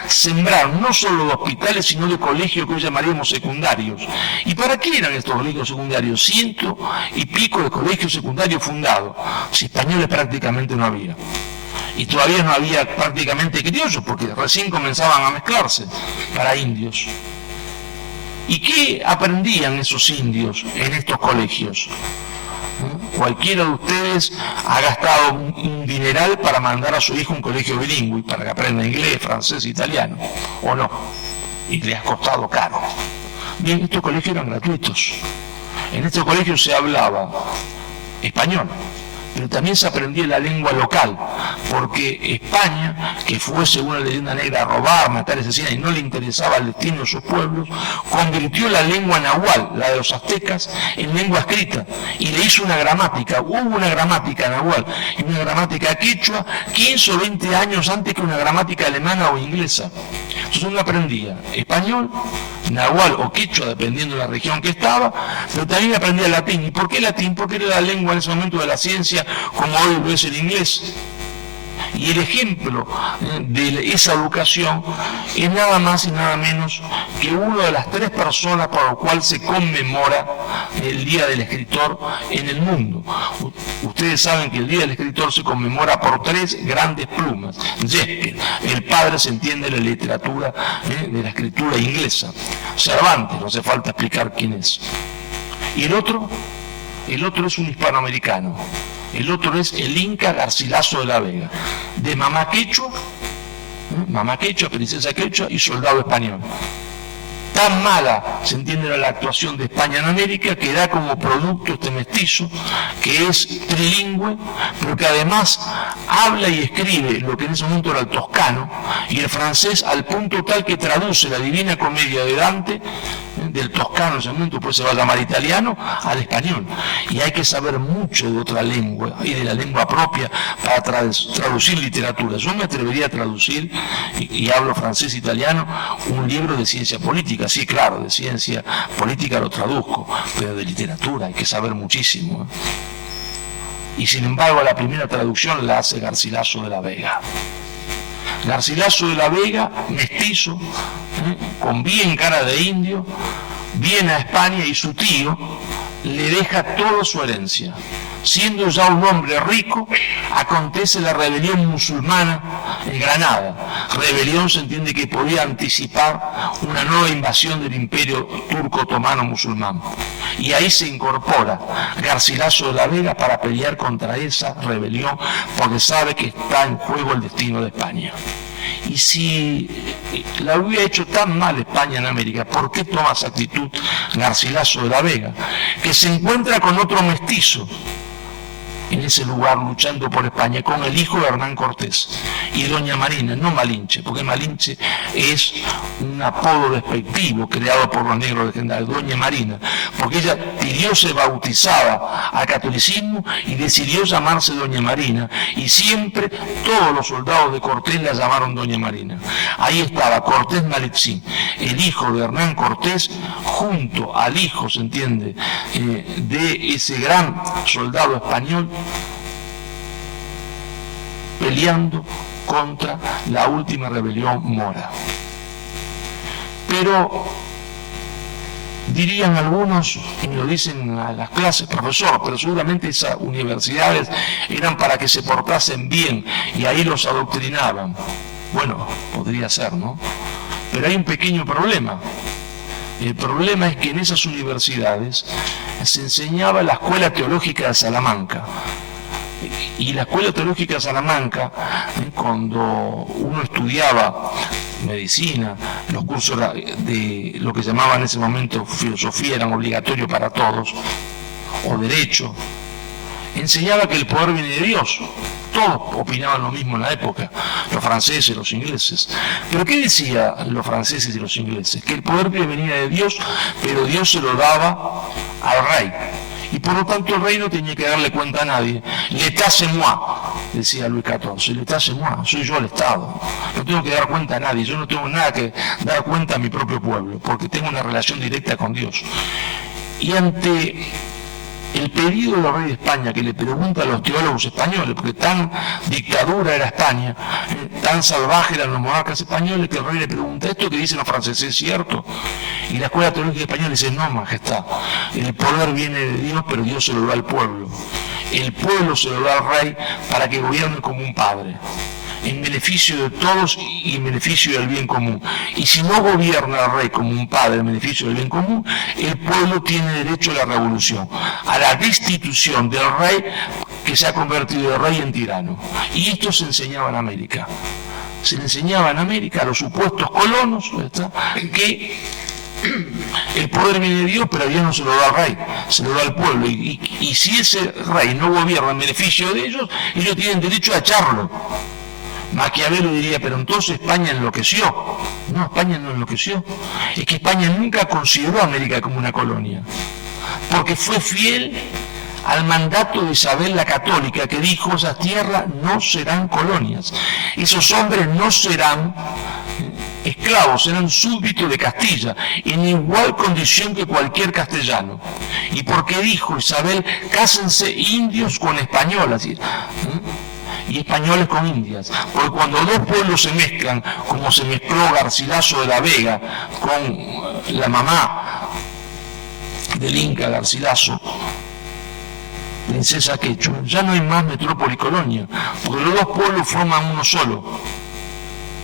sembrar no solo de hospitales, sino de colegios que hoy llamaríamos secundarios? ¿Y para qué eran estos colegios secundarios? 100 y pico de colegios secundarios fundados, si españoles prácticamente no había. Y todavía no había prácticamente criollos, porque recién comenzaban a mezclarse para indios. ¿Y qué aprendían esos indios en estos colegios? Cualquiera de ustedes ha gastado un dineral para mandar a su hijo a un colegio bilingüe, para que aprenda inglés, francés, italiano, ¿o no? Y le ha costado caro. Bien, estos colegios eran gratuitos. En estos colegios se hablaba español, pero también se aprendía la lengua local, porque España, que fue, según la leyenda negra, a robar, matar, asesinar, y no le interesaba el destino de sus pueblos, convirtió la lengua nahual, la de los aztecas, en lengua escrita, y le hizo una gramática. Hubo una gramática nahual y una gramática quechua 15 o 20 años antes que una gramática alemana o inglesa. Entonces uno aprendía español, nahual o quechua, dependiendo de la región que estaba, pero también aprendía latín. ¿Y por qué latín? Porque era la lengua en ese momento de la ciencia, como hoy lo es el inglés. Y el ejemplo de esa educación es nada más y nada menos que una de las 3 personas por las cuales se conmemora el Día del Escritor en el mundo. Ustedes saben que el Día del Escritor se conmemora por 3 grandes plumas. Shakespeare, el padre, se entiende, de la literatura, de la escritura inglesa. Cervantes, no hace falta explicar quién es. Y el otro es un hispanoamericano. El otro es el Inca Garcilaso de la Vega, de mamá quechua, princesa quechua y soldado español. Tan mala se entiende la actuación de España en América que da como producto este mestizo, que es trilingüe, pero que además habla y escribe lo que en ese momento era el toscano y el francés, al punto tal que traduce la Divina Comedia de Dante del toscano en ese momento, después se va a llamar italiano, al español. Y hay que saber mucho de otra lengua y de la lengua propia para traducir literatura. Yo me atrevería a traducir, y hablo francés e italiano, un libro de ciencia política. Sí, claro, de ciencia política lo traduzco, pero de literatura hay que saber muchísimo. Y sin embargo la primera traducción la hace Garcilaso de la Vega. Garcilaso de la Vega, mestizo, con bien cara de indio, viene a España y su tío le deja toda su herencia. Siendo ya un hombre rico, acontece la rebelión musulmana en Granada. Rebelión se entiende que podía anticipar una nueva invasión del imperio turco otomano musulmán. Y ahí se incorpora Garcilaso de la Vega para pelear contra esa rebelión, porque sabe que está en juego el destino de España. Y si la hubiera hecho tan mal España en América, ¿por qué toma esa actitud Garcilaso de la Vega? Que se encuentra con otro mestizo en ese lugar luchando por España, con el hijo de Hernán Cortés y doña Marina, no Malinche, porque Malinche es un apodo despectivo creado por los negros legendarios, doña Marina, porque ella pidió ser bautizada al catolicismo y decidió llamarse doña Marina, y siempre todos los soldados de Cortés la llamaron doña Marina. Ahí estaba Cortés Malitzin, el hijo de Hernán Cortés, junto al hijo, se entiende, de ese gran soldado español, peleando contra la última rebelión mora. Pero dirían algunos, y me lo dicen a las clases, profesor, pero seguramente esas universidades eran para que se portasen bien y ahí los adoctrinaban. Bueno, podría ser, ¿no? Pero hay un pequeño problema. El problema es que en esas universidades se enseñaba la Escuela Teológica de Salamanca. Y la Escuela Teológica de Salamanca, cuando uno estudiaba medicina, los cursos de lo que llamaban en ese momento filosofía eran obligatorios para todos, o derecho, enseñaba que el poder viene de Dios. Todos opinaban lo mismo en la época, los franceses, los ingleses. ¿Pero qué decían los franceses y los ingleses? Que el poder venía de Dios, pero Dios se lo daba al rey. Y por lo tanto el rey no tenía que darle cuenta a nadie. L'état c'est moi, decía Luis XIV, l'état c'est moi, soy yo el Estado. No tengo que dar cuenta a nadie, yo no tengo nada que dar cuenta a mi propio pueblo, porque tengo una relación directa con Dios. Y ante el pedido del rey de España, que le pregunta a los teólogos españoles, porque tan dictadura era España, tan salvaje eran los monarcas españoles, que el rey le pregunta: ¿esto que dicen los franceses es cierto? Y la Escuela Teológica Española dice: no, majestad, el poder viene de Dios, pero Dios se lo da al pueblo. El pueblo se lo da al rey para que gobierne como un padre, en beneficio de todos y en beneficio del bien común. Y si no gobierna el rey como un padre en beneficio del bien común, el pueblo tiene derecho a la revolución, a la destitución del rey que se ha convertido de rey en tirano. Y esto se enseñaba en América. Se le enseñaba en América a los supuestos colonos, ¿está?, que el poder viene de Dios, pero Dios no se lo da al rey, se lo da al pueblo. Y si ese rey no gobierna en beneficio de ellos tienen derecho a echarlo. Maquiavelo diría: pero entonces España enloqueció. No, España no enloqueció. Es que España nunca consideró a América como una colonia, porque fue fiel al mandato de Isabel la Católica, que dijo: esas tierras no serán colonias, esos hombres no serán esclavos, serán súbditos de Castilla, en igual condición que cualquier castellano. Y porque dijo Isabel: cásense indios con españolas, y españoles con indias, porque cuando dos pueblos se mezclan, como se mezcló Garcilaso de la Vega con la mamá del Inca Garcilaso, princesa quechua, ya no hay más metrópoli y colonia, porque los dos pueblos forman uno solo.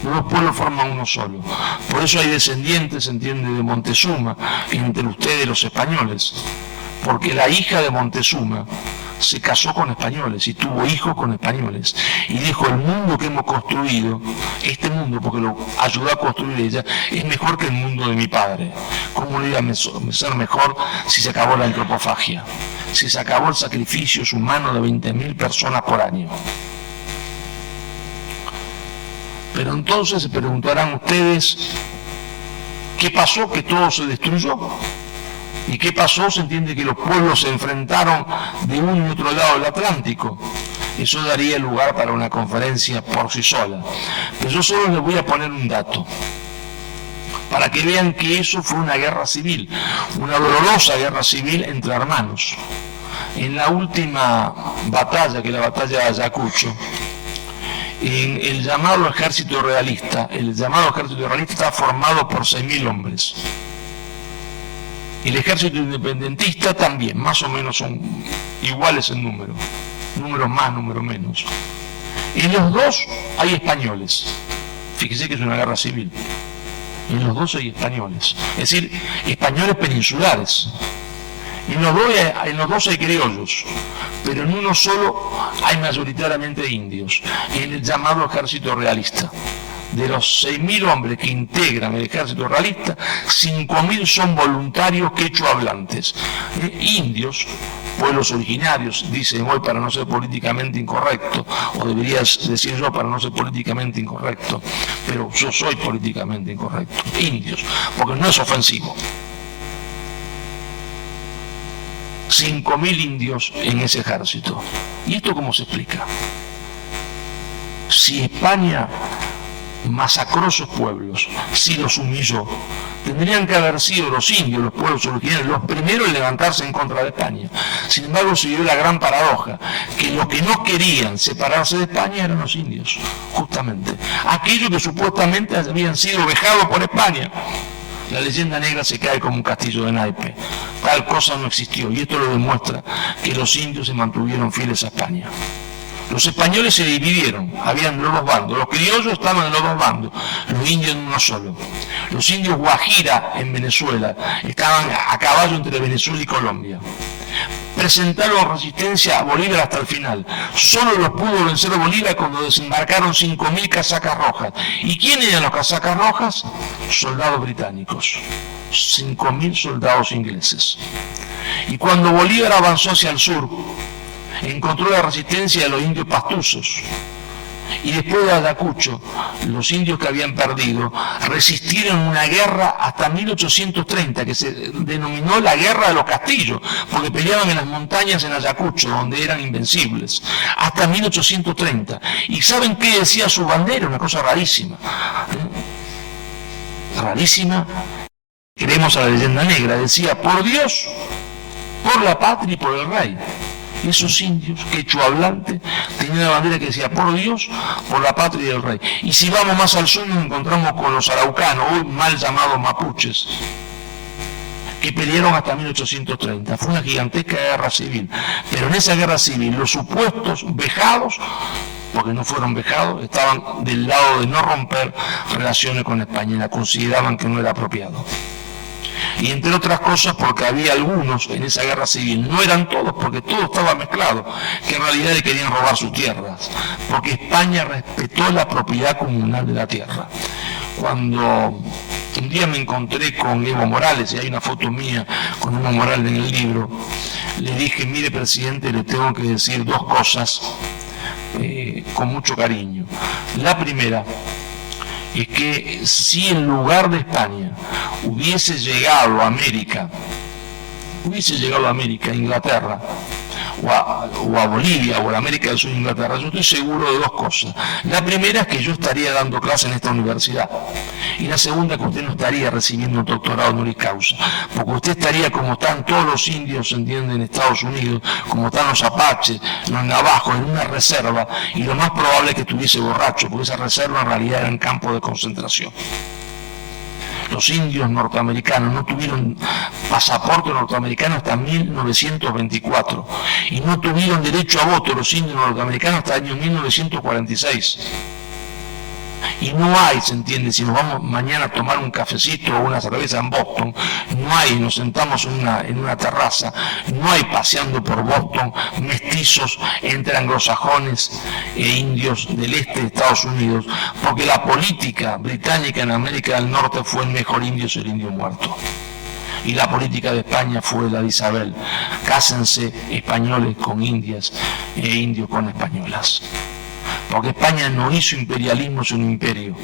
Los dos pueblos forman uno solo. Por eso hay descendientes, se entiende, de Montezuma entre ustedes los españoles, porque la hija de Montezuma se casó con españoles y tuvo hijos con españoles, y dijo: el mundo que hemos construido, este mundo, porque lo ayudó a construir ella, es mejor que el mundo de mi padre. ¿Cómo le iba a ser mejor si se acabó la antropofagia, si se acabó el sacrificio humano de 20.000 personas por año? Pero entonces se preguntarán ustedes: ¿Qué pasó? Que todo se destruyó. ¿Y qué pasó? Se entiende que los pueblos se enfrentaron de un y otro lado del Atlántico. Eso daría lugar para una conferencia por sí sola. Pero yo solo les voy a poner un dato, para que vean que eso fue una guerra civil, una dolorosa guerra civil entre hermanos. En la última batalla, que es la batalla de Ayacucho, en el llamado ejército realista está formado por 6.000 hombres. El ejército independentista también, más o menos son iguales en número, números más, números menos. En los dos hay españoles. Fíjese que es una guerra civil. En los dos hay españoles, es decir, españoles peninsulares. En los dos hay criollos, pero en uno solo hay mayoritariamente indios, en el llamado ejército realista. De los 6.000 hombres que integran el ejército realista, 5.000 son voluntarios quechua hablantes, indios, pueblos originarios, dicen hoy para no ser políticamente incorrecto, o deberías decir yo para no ser políticamente incorrecto, pero yo soy políticamente incorrecto, indios, porque no es ofensivo. 5.000 indios en ese ejército. ¿Y esto cómo se explica? Si España masacró esos pueblos, si los humilló, tendrían que haber sido los indios, los pueblos originarios, los primeros en levantarse en contra de España. Sin embargo, se dio la gran paradoja, que los que no querían separarse de España eran los indios, justamente. Aquellos que supuestamente habían sido vejados por España. La leyenda negra se cae como un castillo de naipe. Tal cosa no existió, y esto lo demuestra que los indios se mantuvieron fieles a España. Los españoles se dividieron, habían los dos bandos, los criollos estaban en los dos bandos, los indios en uno solo. Los indios Guajira en Venezuela estaban a caballo entre Venezuela y Colombia. Presentaron resistencia a Bolívar hasta el final. Solo los pudo vencer Bolívar cuando desembarcaron 5.000 casacas rojas. ¿Y quiénes eran los casacas rojas? Soldados británicos. 5.000 soldados ingleses. Y cuando Bolívar avanzó hacia el sur, encontró la resistencia de los indios pastuzos. Y después de Ayacucho, los indios que habían perdido resistieron una guerra hasta 1830, que se denominó la Guerra de los Castillos, porque peleaban en las montañas en Ayacucho, donde eran invencibles, hasta 1830. ¿Y saben qué decía su bandera? Una cosa rarísima. Rarísima. Creemos a la leyenda negra. Decía, por Dios, por la patria y por el rey. Esos indios quechua hablantes tenían una bandera que decía por Dios, por la patria y el rey. Y si vamos más al sur nos encontramos con los araucanos, hoy mal llamados mapuches, que pelearon hasta 1830. Fue una gigantesca guerra civil, pero en esa guerra civil los supuestos vejados, porque no fueron vejados, estaban del lado de no romper relaciones con España y la consideraban que no era apropiado. Y entre otras cosas porque había algunos en esa guerra civil, no eran todos porque todo estaba mezclado, que en realidad le querían robar sus tierras, porque España respetó la propiedad comunal de la tierra. Cuando un día me encontré con Evo Morales, y hay una foto mía con Evo Morales en el libro, le dije, mire presidente, le tengo que decir dos cosas con mucho cariño. La primera es que si en lugar de España hubiese llegado a América, Inglaterra, o a Bolivia, o a la América del Sur de Inglaterra, yo estoy seguro de dos cosas. La primera es que yo estaría dando clase en esta universidad. Y la segunda, que usted no estaría recibiendo un doctorado honoris causa, porque usted estaría como están todos los indios, se entiende, en Estados Unidos, como están los apaches, los navajos, en una reserva, y lo más probable es que estuviese borracho, porque esa reserva en realidad era un campo de concentración. Los indios norteamericanos no tuvieron pasaporte norteamericano hasta 1924 y no tuvieron derecho a voto los indios norteamericanos hasta el año 1946. Y no hay, se entiende, si nos vamos mañana a tomar un cafecito o una cerveza en Boston, no hay, nos sentamos en una terraza, no hay paseando por Boston mestizos entre anglosajones e indios del este de Estados Unidos, porque la política británica en América del Norte fue el mejor indio es el indio muerto. Y la política de España fue la de Isabel, cásense españoles con indias e indios con españolas. Porque España no hizo imperialismo, es un imperio.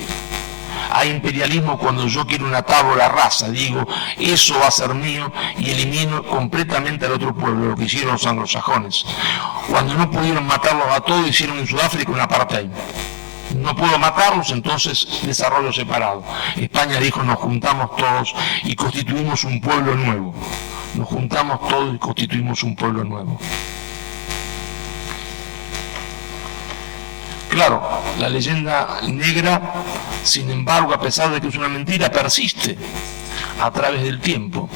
hay imperialismo cuando yo quiero una tabla rasa, digo, eso va a ser mío y elimino completamente al otro pueblo, lo que hicieron los anglosajones. Cuando no pudieron matarlos a todos, hicieron en Sudáfrica un apartheid. No puedo matarlos, entonces desarrollo separado. España dijo, nos juntamos todos y constituimos un pueblo nuevo. Nos juntamos todos y constituimos un pueblo nuevo. Claro, la leyenda negra, sin embargo, a pesar de que es una mentira, persiste a través del tiempo.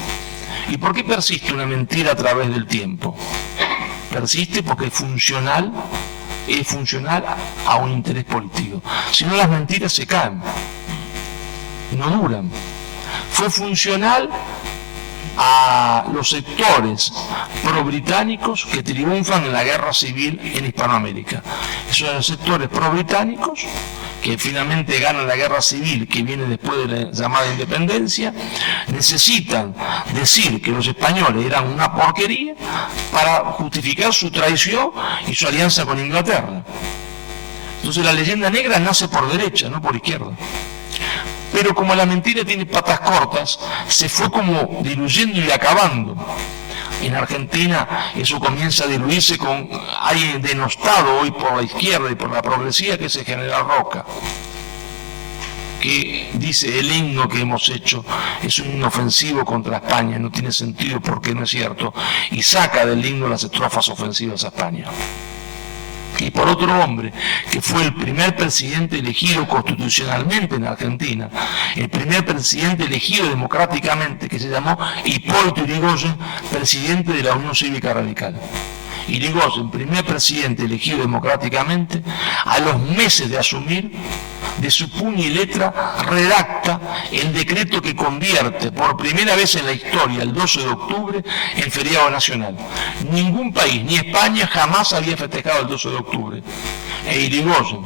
¿Y por qué persiste una mentira a través del tiempo? Persiste porque es funcional a un interés político. Si no, las mentiras se caen, no duran. Fue funcional a los sectores pro-británicos que triunfan en la guerra civil en Hispanoamérica. Esos sectores pro-británicos que finalmente ganan la guerra civil que viene después de la llamada independencia, necesitan decir que los españoles eran una porquería para justificar su traición y su alianza con Inglaterra. Entonces la leyenda negra nace por derecha, no por izquierda. Pero como la mentira tiene patas cortas, se fue como diluyendo y acabando. En Argentina eso comienza a diluirse con alguien denostado hoy por la izquierda y por la progresía, que es el general Roca, que dice el himno que hemos hecho es un himno ofensivo contra España, no tiene sentido porque no es cierto, y saca del himno las estrofas ofensivas a España. Y por otro hombre, que fue el primer presidente elegido constitucionalmente en Argentina, el primer presidente elegido democráticamente, que se llamó Hipólito Yrigoyen, presidente de la Unión Cívica Radical. Yrigoyen, primer presidente elegido democráticamente, a los meses de asumir, de su puño y letra, redacta el decreto que convierte por primera vez en la historia el 12 de octubre en feriado nacional. Ningún país, ni España, jamás había festejado el 12 de octubre. Yrigoyen,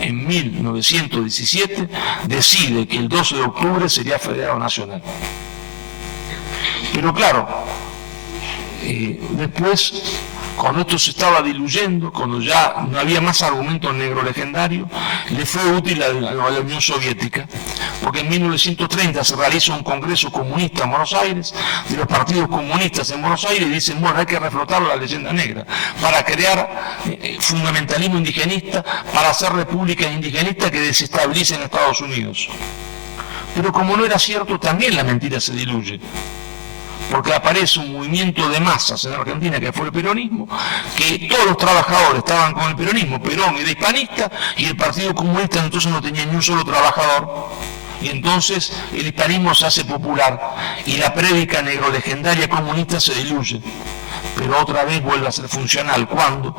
en 1917, decide que el 12 de octubre sería feriado nacional. Pero claro, después, cuando esto se estaba diluyendo, cuando ya no había más argumentos negro legendarios, le fue útil a la Unión Soviética, porque en 1930 se realiza un congreso comunista en Buenos Aires, de los partidos comunistas en Buenos Aires, y dicen, bueno, hay que reflotar la leyenda negra, para crear fundamentalismo indigenista, para hacer repúblicas indigenistas que desestabilicen Estados Unidos. Pero como no era cierto, también la mentira se diluye, porque aparece un movimiento de masas en Argentina que fue el peronismo, que todos los trabajadores estaban con el peronismo, Perón era hispanista y el Partido Comunista entonces no tenía ni un solo trabajador, y entonces el hispanismo se hace popular y la prédica negro legendaria comunista se diluye. Pero otra vez vuelve a ser funcional. Cuando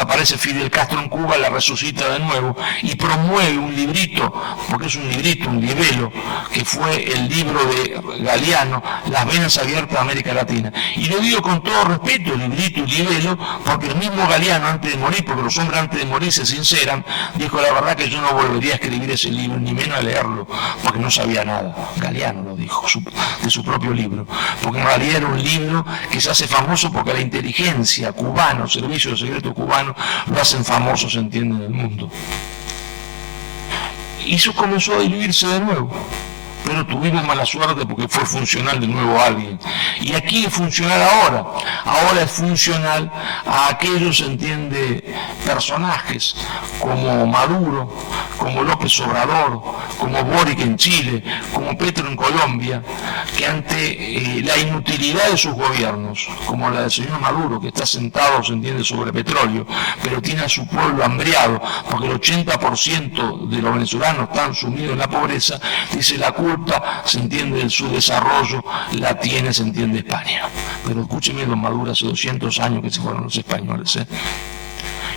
aparece Fidel Castro en Cuba, la resucita de nuevo y promueve un librito, porque es un librito, un libelo, que fue el libro de Galeano, Las venas abiertas de América Latina. Y lo digo con todo respeto, librito y libelo, porque el mismo Galeano antes de morir, porque los hombres antes de morir se sinceran, dijo la verdad que yo no volvería a escribir ese libro, ni menos a leerlo, porque no sabía nada. Galeano lo dijo, de su propio libro, porque en realidad era un libro que se hace famoso porque la inteligencia cubana, los servicios secretos cubanos lo hacen famoso, se entiende, en el mundo. Y eso comenzó a diluirse de nuevo, pero tuvimos mala suerte porque fue funcional de nuevo a alguien. Y aquí es funcional ahora es funcional a aquellos, se entiende, personajes como Maduro, como López Obrador, como Boric en Chile, como Petro en Colombia, que ante la inutilidad de sus gobiernos, como la del señor Maduro, que está sentado, se entiende, sobre petróleo, pero tiene a su pueblo hambriado, porque el 80% de los venezolanos están sumidos en la pobreza, dice la culpa, se entiende, de su desarrollo la tiene, se entiende, España. Pero escúcheme, don Maduro, hace 200 años que se fueron los españoles.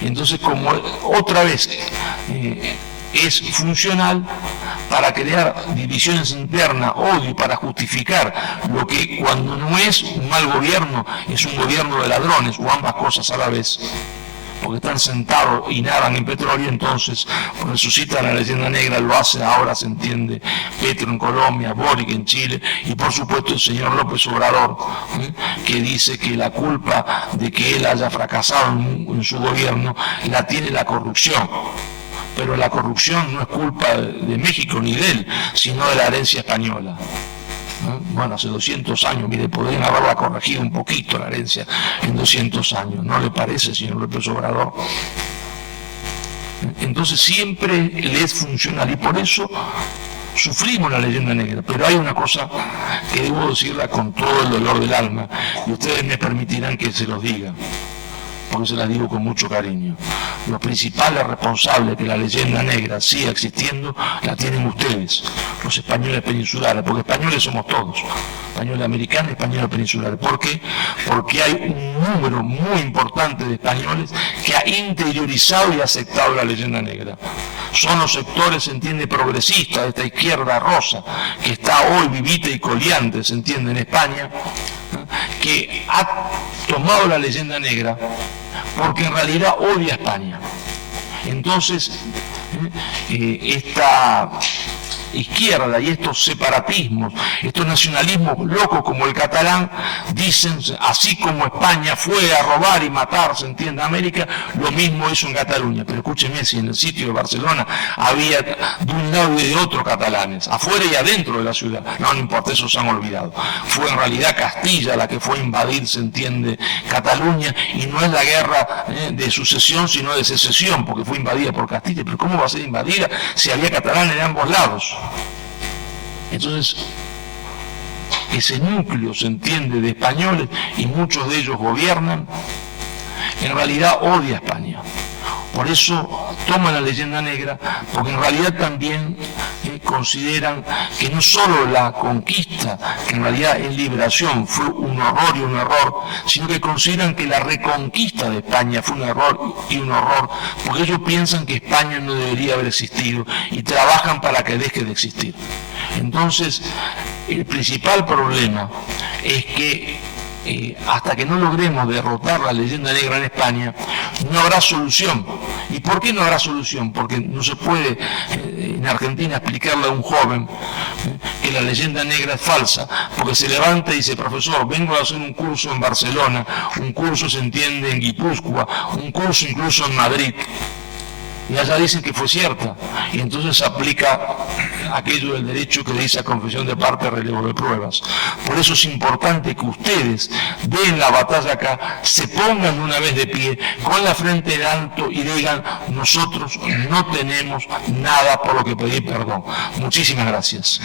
Y entonces, como otra vez es funcional para crear divisiones internas, odio, para justificar lo que cuando no es un mal gobierno, es un gobierno de ladrones, o ambas cosas a la vez, porque están sentados y nadan en petróleo, entonces resucitan la leyenda negra, lo hace ahora, se entiende, Petro en Colombia, Boric en Chile, y por supuesto el señor López Obrador, que dice que la culpa de que él haya fracasado en su gobierno la tiene la corrupción, pero la corrupción no es culpa de México ni de él, sino de la herencia española. Bueno, hace 200 años, mire, podrían haberla corregido un poquito la herencia en 200 años, ¿no le parece, señor López Obrador? Entonces siempre le es funcional y por eso sufrimos la leyenda negra. Pero hay una cosa que debo decirla con todo el dolor del alma y ustedes me permitirán que se los diga, porque se las digo con mucho cariño. Los principales responsables de que la leyenda negra siga existiendo la tienen ustedes, los españoles peninsulares, porque españoles somos todos, españoles americanos y españoles peninsulares. ¿Por qué? Porque hay un número muy importante de españoles que ha interiorizado y aceptado la leyenda negra. Son los sectores, se entiende, progresistas de esta izquierda rosa, que está hoy vivita y coleante, se entiende, en España, que ha tomado la leyenda negra porque en realidad odia a España. Entonces, esta izquierda y estos separatismos, estos nacionalismos locos como el catalán, dicen, así como España fue a robar y matar, se entiende, a América, lo mismo hizo en Cataluña. Pero escúcheme, si en el sitio de Barcelona había de un lado y de otro catalanes, afuera y adentro de la ciudad, no importa, eso se han olvidado. Fue en realidad Castilla la que fue a invadir, se entiende, Cataluña, y no es la guerra de sucesión, sino de secesión, porque fue invadida por Castilla. Pero ¿cómo va a ser invadida si había catalanes de ambos lados? Entonces, ese núcleo, se entiende, de españoles, y muchos de ellos gobiernan, en realidad odia a España. Por eso toman la leyenda negra, porque en realidad también consideran que no solo la conquista, que en realidad es liberación, fue un horror y un error, sino que consideran que la reconquista de España fue un error y un horror, porque ellos piensan que España no debería haber existido y trabajan para que deje de existir. Entonces, el principal problema es que hasta que no logremos derrotar la leyenda negra en España, no habrá solución. ¿Y por qué no habrá solución? Porque no se puede en Argentina explicarle a un joven que la leyenda negra es falsa, porque se levanta y dice: profesor, vengo a hacer un curso en Barcelona, un curso, se entiende, en Guipúzcoa, un curso incluso en Madrid. Y allá dicen que fue cierta, y entonces se aplica aquello del derecho que dice a confesión de parte, relevo de pruebas. Por eso es importante que ustedes den la batalla acá, se pongan una vez de pie, con la frente en alto, y digan: nosotros no tenemos nada por lo que pedir perdón. Muchísimas gracias.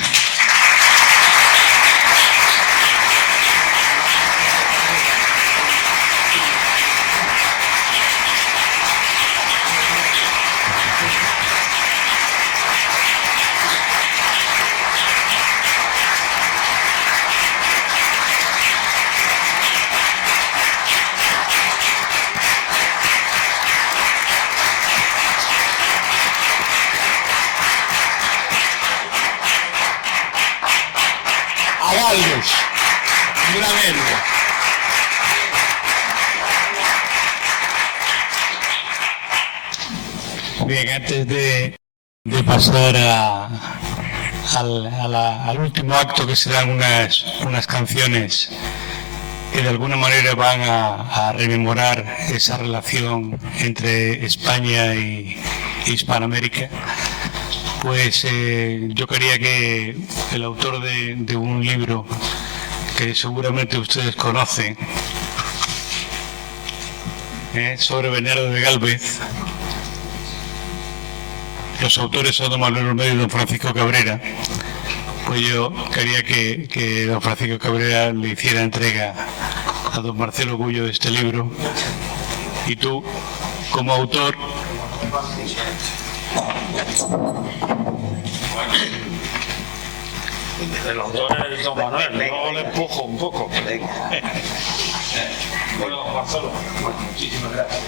Bien, antes de pasar al último acto, que serán unas canciones que de alguna manera van a rememorar esa relación entre España y Hispanoamérica, pues yo quería que el autor de un libro que seguramente ustedes conocen, sobre Bernardo de Gálvez. Los autores son don Manuel Olmedo y don Francisco Cabrera. Pues yo quería que don Francisco Cabrera le hiciera entrega a don Marcelo Gullo de este libro, y tú, como autor, El autor es don Manuel, luego le empujo un poco. Bueno, Marcelo, muchísimas gracias.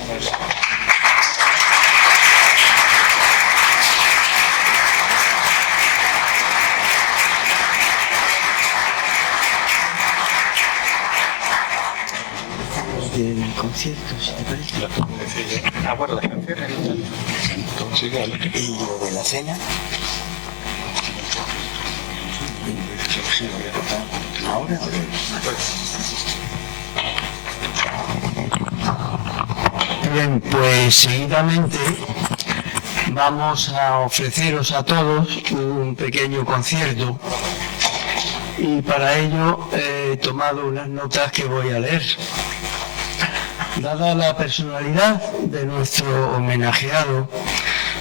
Del concierto, si te parece. Bueno, las canciones. Y lo de la cena. Ahora. Bien, pues seguidamente vamos a ofreceros a todos un pequeño concierto y para ello he tomado unas notas que voy a leer. Dada la personalidad de nuestro homenajeado,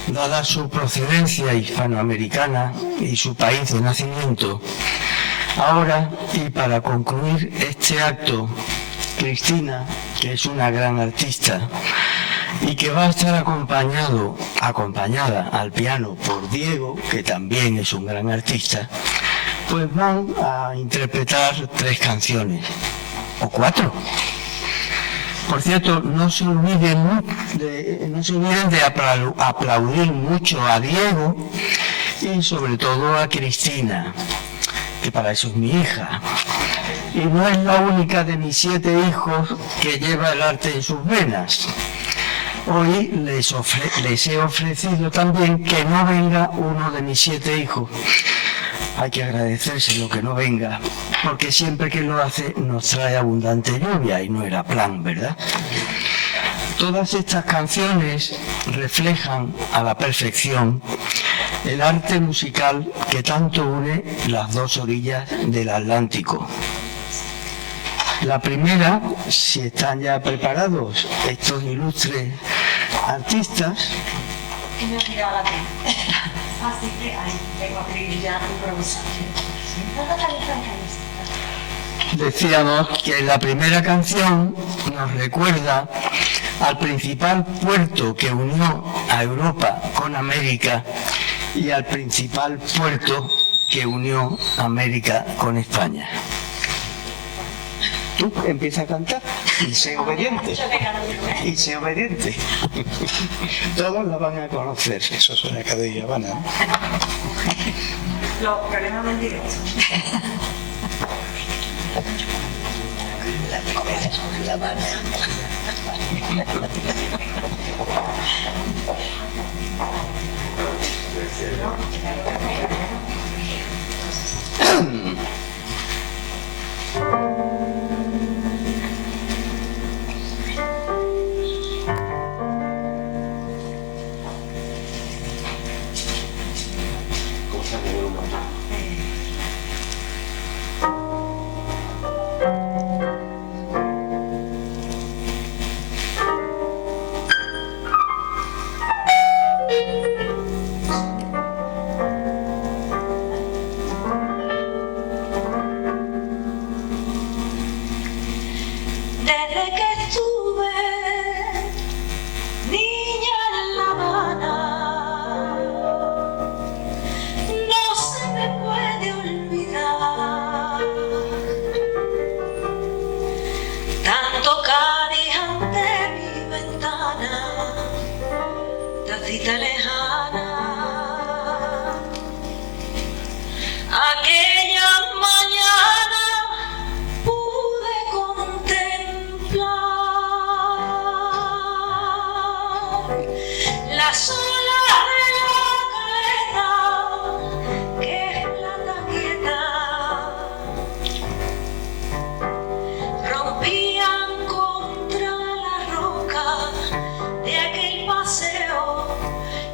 dada su procedencia hispanoamericana y su país de nacimiento, ahora y para concluir este acto, Cristina, que es una gran artista y que va a estar acompañada al piano por Diego, que también es un gran artista, pues van a interpretar 3 canciones, o 4. Por cierto, no se olviden de aplaudir mucho a Diego y sobre todo a Cristina, que para eso es mi hija. Y no es la única de mis 7 hijos que lleva el arte en sus venas. Hoy les he ofrecido también que no venga uno de mis 7 hijos. Hay que agradecérselo que no venga, porque siempre que lo hace nos trae abundante lluvia y no era plan, ¿verdad? Todas estas canciones reflejan a la perfección el arte musical que tanto une las 2 orillas del Atlántico. La primera, si están ya preparados estos ilustres artistas, así que ahí tengo aquí ya improvisando. decíamos que la primera canción nos recuerda al principal puerto que unió a Europa con América y al principal puerto que unió América con España. Tú empieza a cantar y sé obediente. Y sé obediente. Todos la van a conocer. Eso suena cada día, Habana, ¿no? Los problemas del directo. La Habana.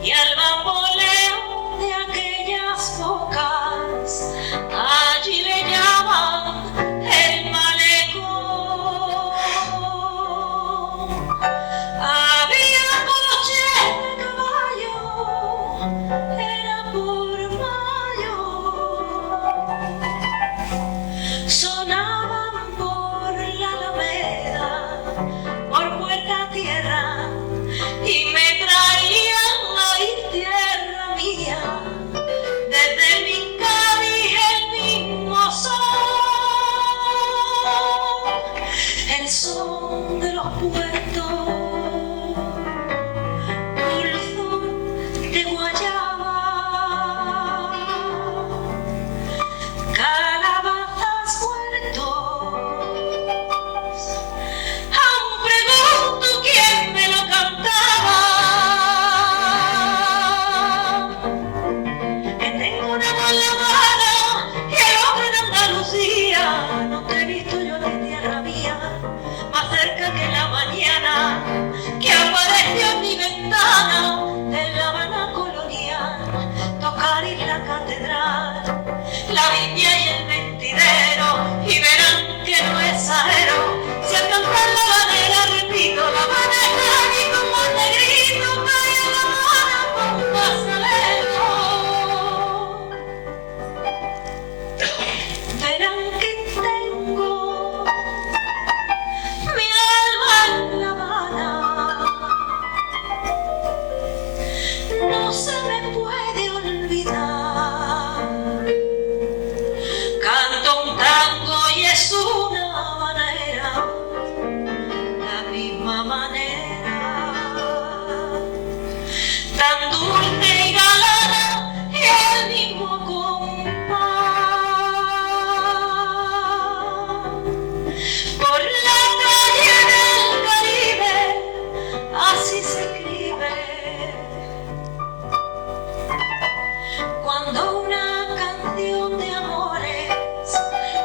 Y al vapor la viña y el mentidero, y verán que no exagero. Si al cantar la banera repito la banera y como el negrito cae en la mano con pasalero. Verán que tengo mi alma en La Habana, no se me puede olvidar. Canto un tango y es una manera, la misma manera, tan dulce y galana y el mismo compás. Por la calle del Caribe así se escribe cuando una canción de amores,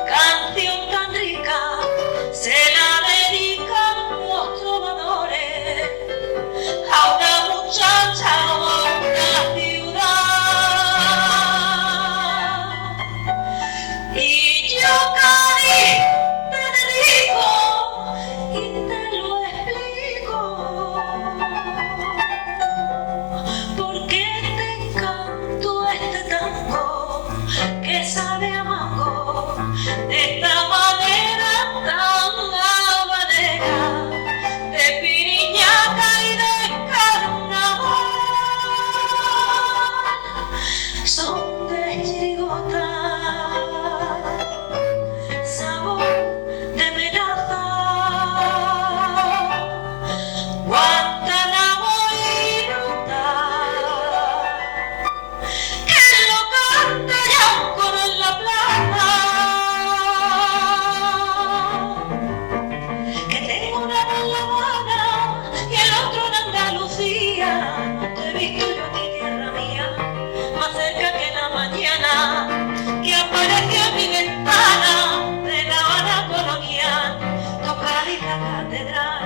canción tan rica, se la dedican los trovadores a una muchacha o a una ciudad. Y yo, Cádiz, te dedico y te lo explico, porque te canto este tango que sabe a mango, de esta manera tan habanera, de piriñaca y de carnaval, son de chirigota, sabor de melaza, Guantánamo y ruta, que lo canta ya un coro en la plaza. Que tengo una en La Habana y el otro en Andalucía. No te he visto yo ni tierra mía, más cerca que la mañana, que aparece a mi ventana de La Habana colonial, tu Cádiz la catedral,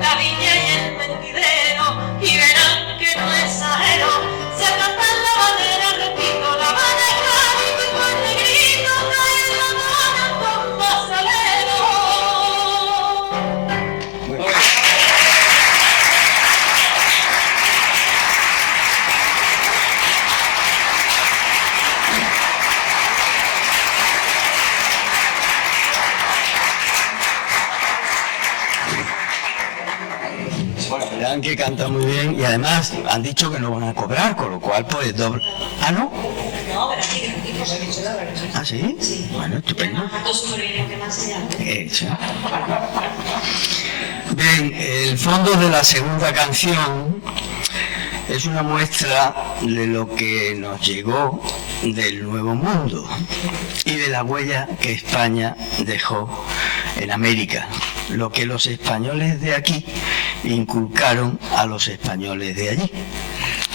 la viña y el mentidero, y verán que no exagero. Si al cantar la bandera repito la banera y como el negrito cae en la mano con pasalero. Verán que canta muy bien y además han dicho que no van a cobrar, con lo cual pues doble. ¿Ah, no? No, pero aquí gratuito, he dicho la verdad. ¿Ah, sí? Bueno, estupendo. Harto súper bien, que me ha enseñado. Eso. Bien, el fondo de la segunda canción es una muestra de lo que nos llegó del Nuevo Mundo y de la huella que España dejó en América, lo que los españoles de aquí inculcaron a los españoles de allí.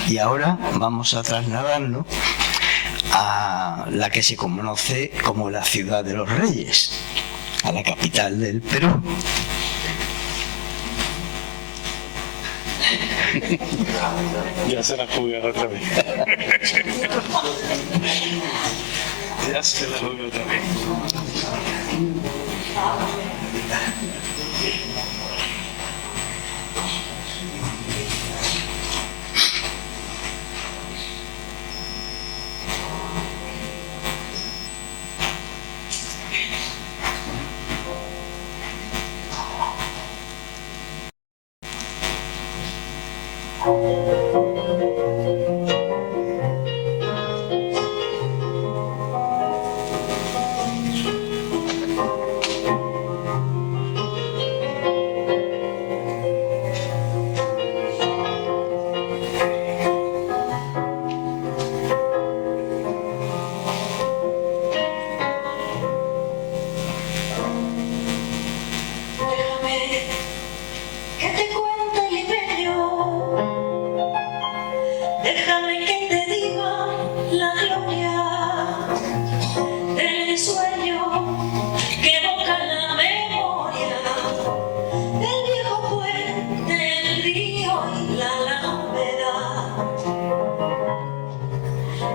Y ahora vamos a trasladarnos a la que se conoce como la Ciudad de los Reyes, a la capital del Perú. Ya se la jugué otra vez. Ya se la jugué otra vez.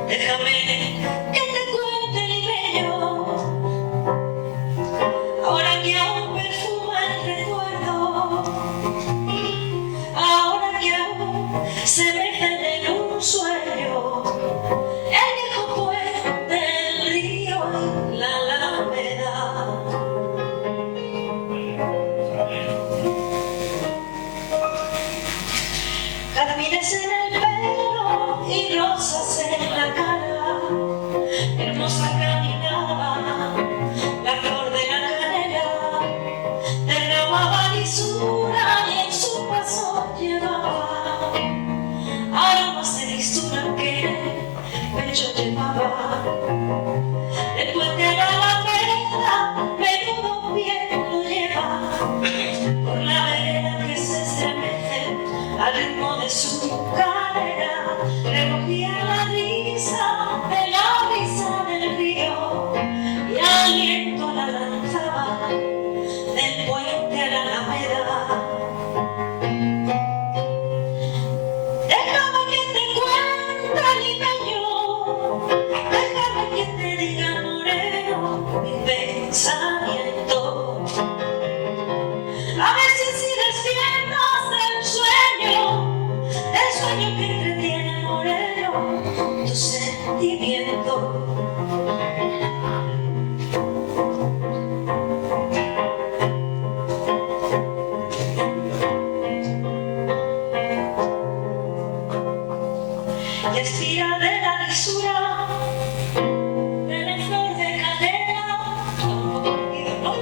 Déjame que te cuente del puente a la Alameda, menudo pie lo lleva, por la vereda que se estremece al ritmo de su cadera, recogía la risa del río, y aliento la lanzaba del puente a la Alameda. Déjame que te cuente, limeño, déjame que te diga, moreno, mi pensamiento. A ver si así despiertas el sueño que entretiene, moreno, tu sentimiento. Y estira de la lisura de la flor de canela, un poco perdido, ¿no?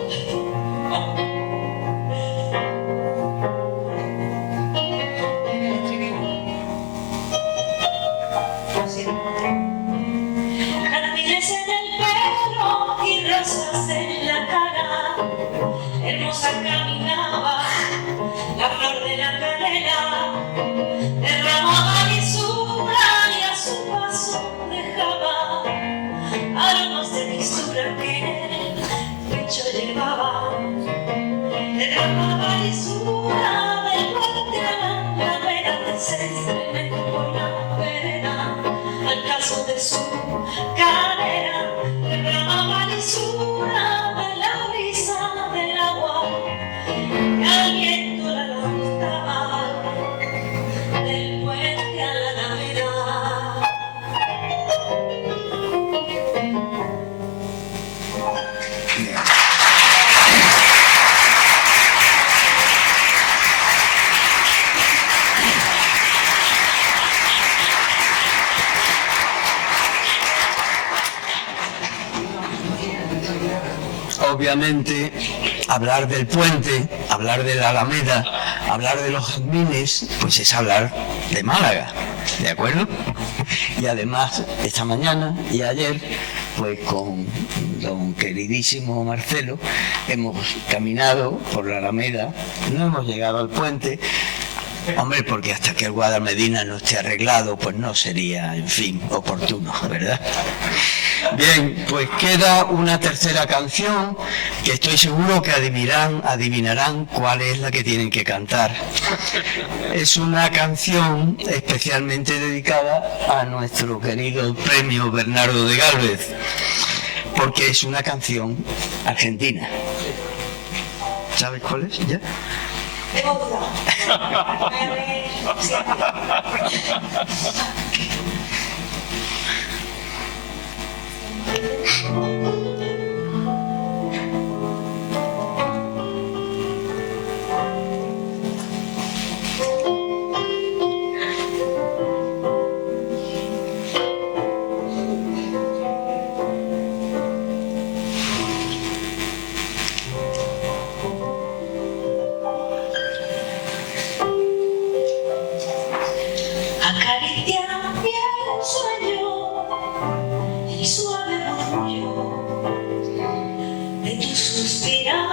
Jardines en el pelo y rosas en la cara, hermosa caminaba la flor de la canela, derramaba lisura y a su paso dejaba aromas de mixtura que en el pecho llevaba. Derramaba lisura del puente a la Alameda, que se estremece por la vereda al caso de su cadera. Derramaba lisura de la brisa del agua y al viento la lanzaba del puente a la Alameda. Obviamente, hablar del puente, hablar de la Alameda, hablar de los jazmines, pues es hablar de Málaga, ¿de acuerdo? Y además, esta mañana y ayer, pues con don queridísimo Marcelo, hemos caminado por la Alameda, no hemos llegado al puente. Hombre, porque hasta que el Guadalmedina no esté arreglado, pues no sería, en fin, oportuno, ¿verdad? Bien, pues queda una tercera canción que estoy seguro que adivinarán cuál es la que tienen que cantar. Es una canción especialmente dedicada a nuestro querido premio Bernardo de Gálvez, porque es una canción argentina. ¿Sabes cuál es? ¿Ya? Tengo duda. Acaricia el sueño, el suave murmullo de tu suspirar.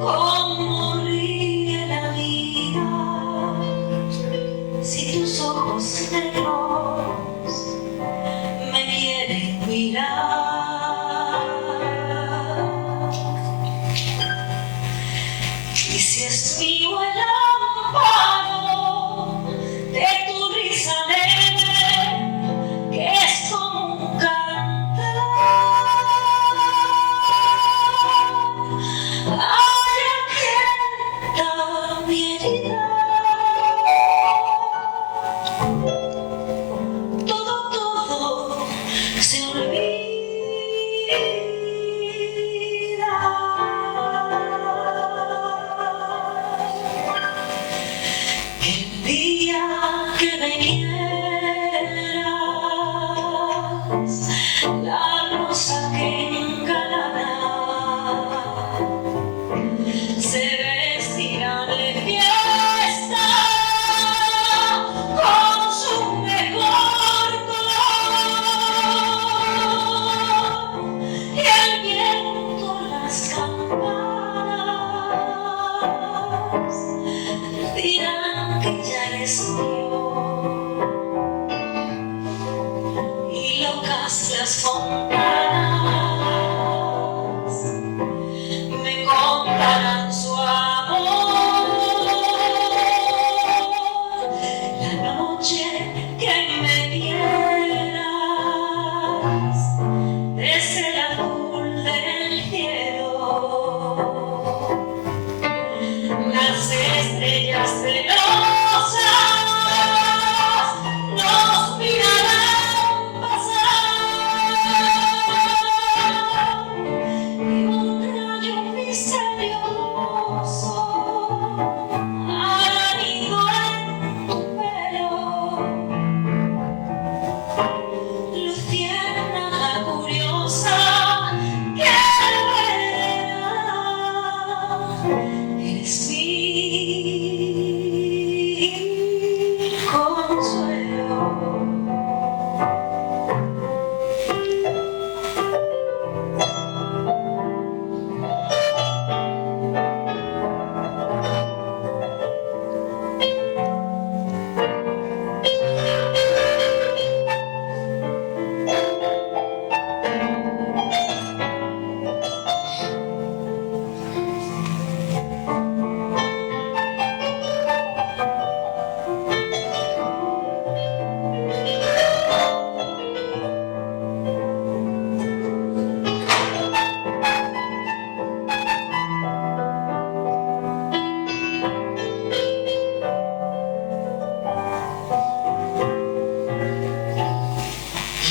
Cómo ríe la vida si tus ojos negros me quieren mirar. Y si es mío el amparo de tu risa leve, que es como un cantar, ay, aquieta mi herida. Todo se olvida. El día que me quieras, la rosa que engalana se vestirá de fiesta con su estío y locas las fontanas me contarán su amor. La noche que me dieras desde el azul del cielo, las estrellas celosas nos mirarán pasar y un rayo misterioso hará nido en tu pelo. Luciérnaga curiosa que eres mi consuelo.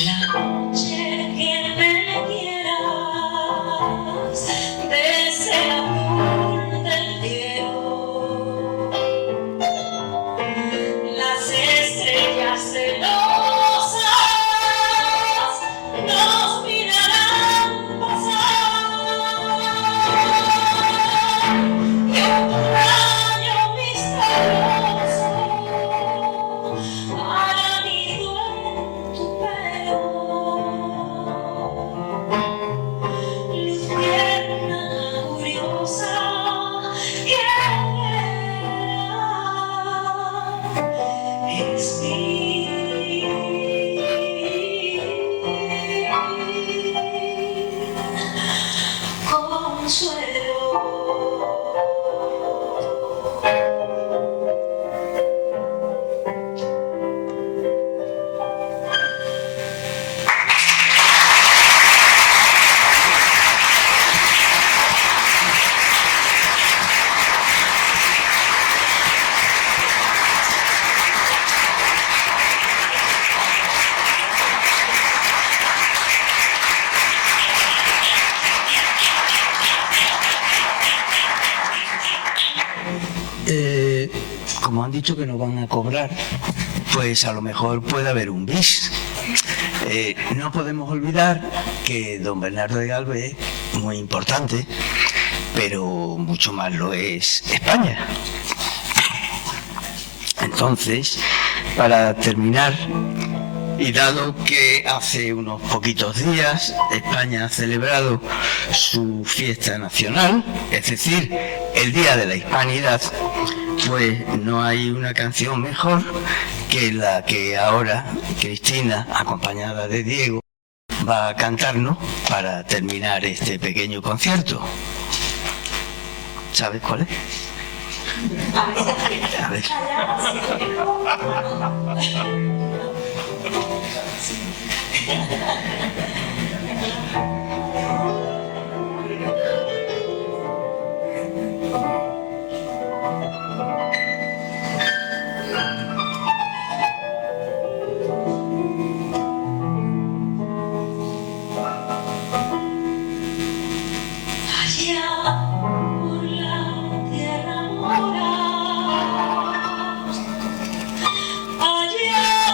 La noche que me dieras desde el azul del cielo, las estrellas celosas nos mirarán pasar y un rayo misterioso hará nido en tu pelo. Luciérnaga curiosa que eres mi consuelo. Como han dicho que no van a cobrar, pues a lo mejor puede haber un bis. No podemos olvidar que don Bernardo de Galvez es muy importante, pero mucho más lo es España. Entonces, para terminar, y dado que hace unos poquitos días España ha celebrado su fiesta nacional, es decir, el Día de la Hispanidad, pues no hay una canción mejor que la que ahora Cristina, acompañada de Diego, va a cantarnos para terminar este pequeño concierto. ¿Sabes cuál es? A ver. Allá por la tierra mora, allá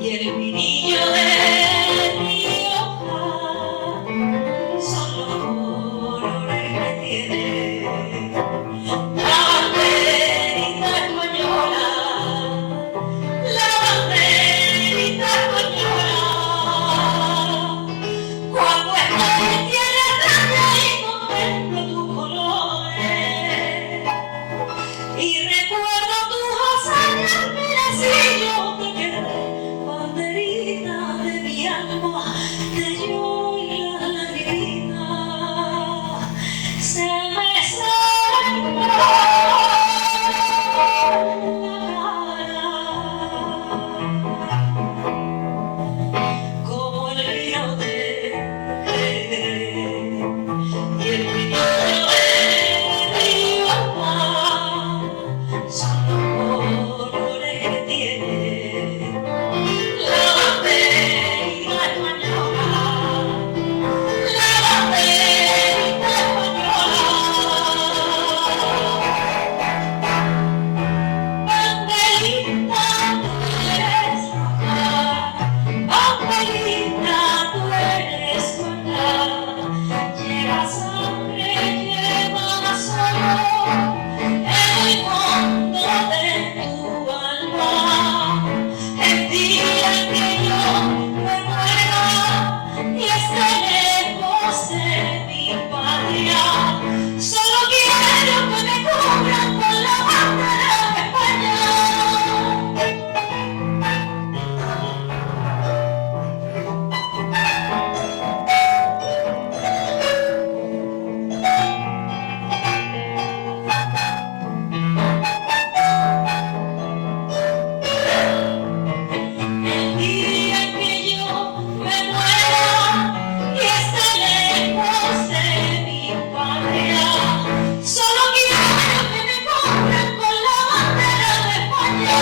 y el vinillo de Rioja son los colores que tiene la banderita española, la banderita española. Cuando estoy en tierra grande y contemplo tus colores y recuerdo tus hazañas, mira si yo te quedé, banderita de mi alma, de yo y la lagrimita se me salen por la cara. Como el vino de Jerez y el vino de Rioja son los colores que tiene la banderita española, la banderita española. Banderita, tú eres roja, banderita, tú eres blanca, lleva sangre, lleva solo en el fondo de tu alma. El día en que yo me muera y esté lejos de mi patria, solo quiero que me cubran con la bandera de España. El día en que yo me muera y esté lejos de mi patria, solo quiero que me cubran con la bandera de España.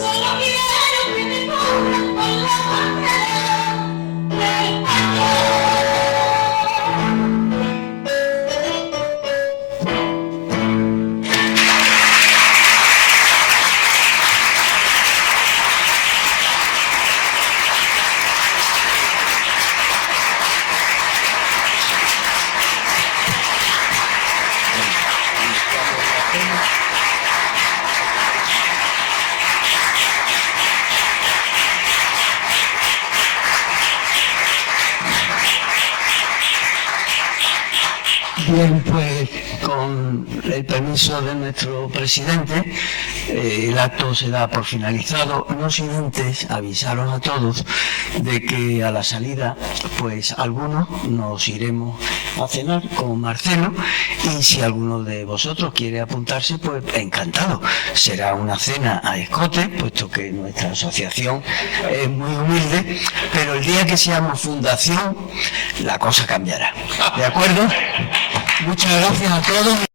Solo quiero que me cubran con la bandera de España. Bien, pues con el permiso de nuestro presidente, el acto se da por finalizado, no sin antes avisaros a todos de que a la salida, pues algunos nos iremos a cenar con Marcelo, y si alguno de vosotros quiere apuntarse, pues encantado. Será una cena a escote, puesto que nuestra asociación es muy humilde, pero el día que seamos fundación, la cosa cambiará. ¿De acuerdo? Muchas gracias a todos.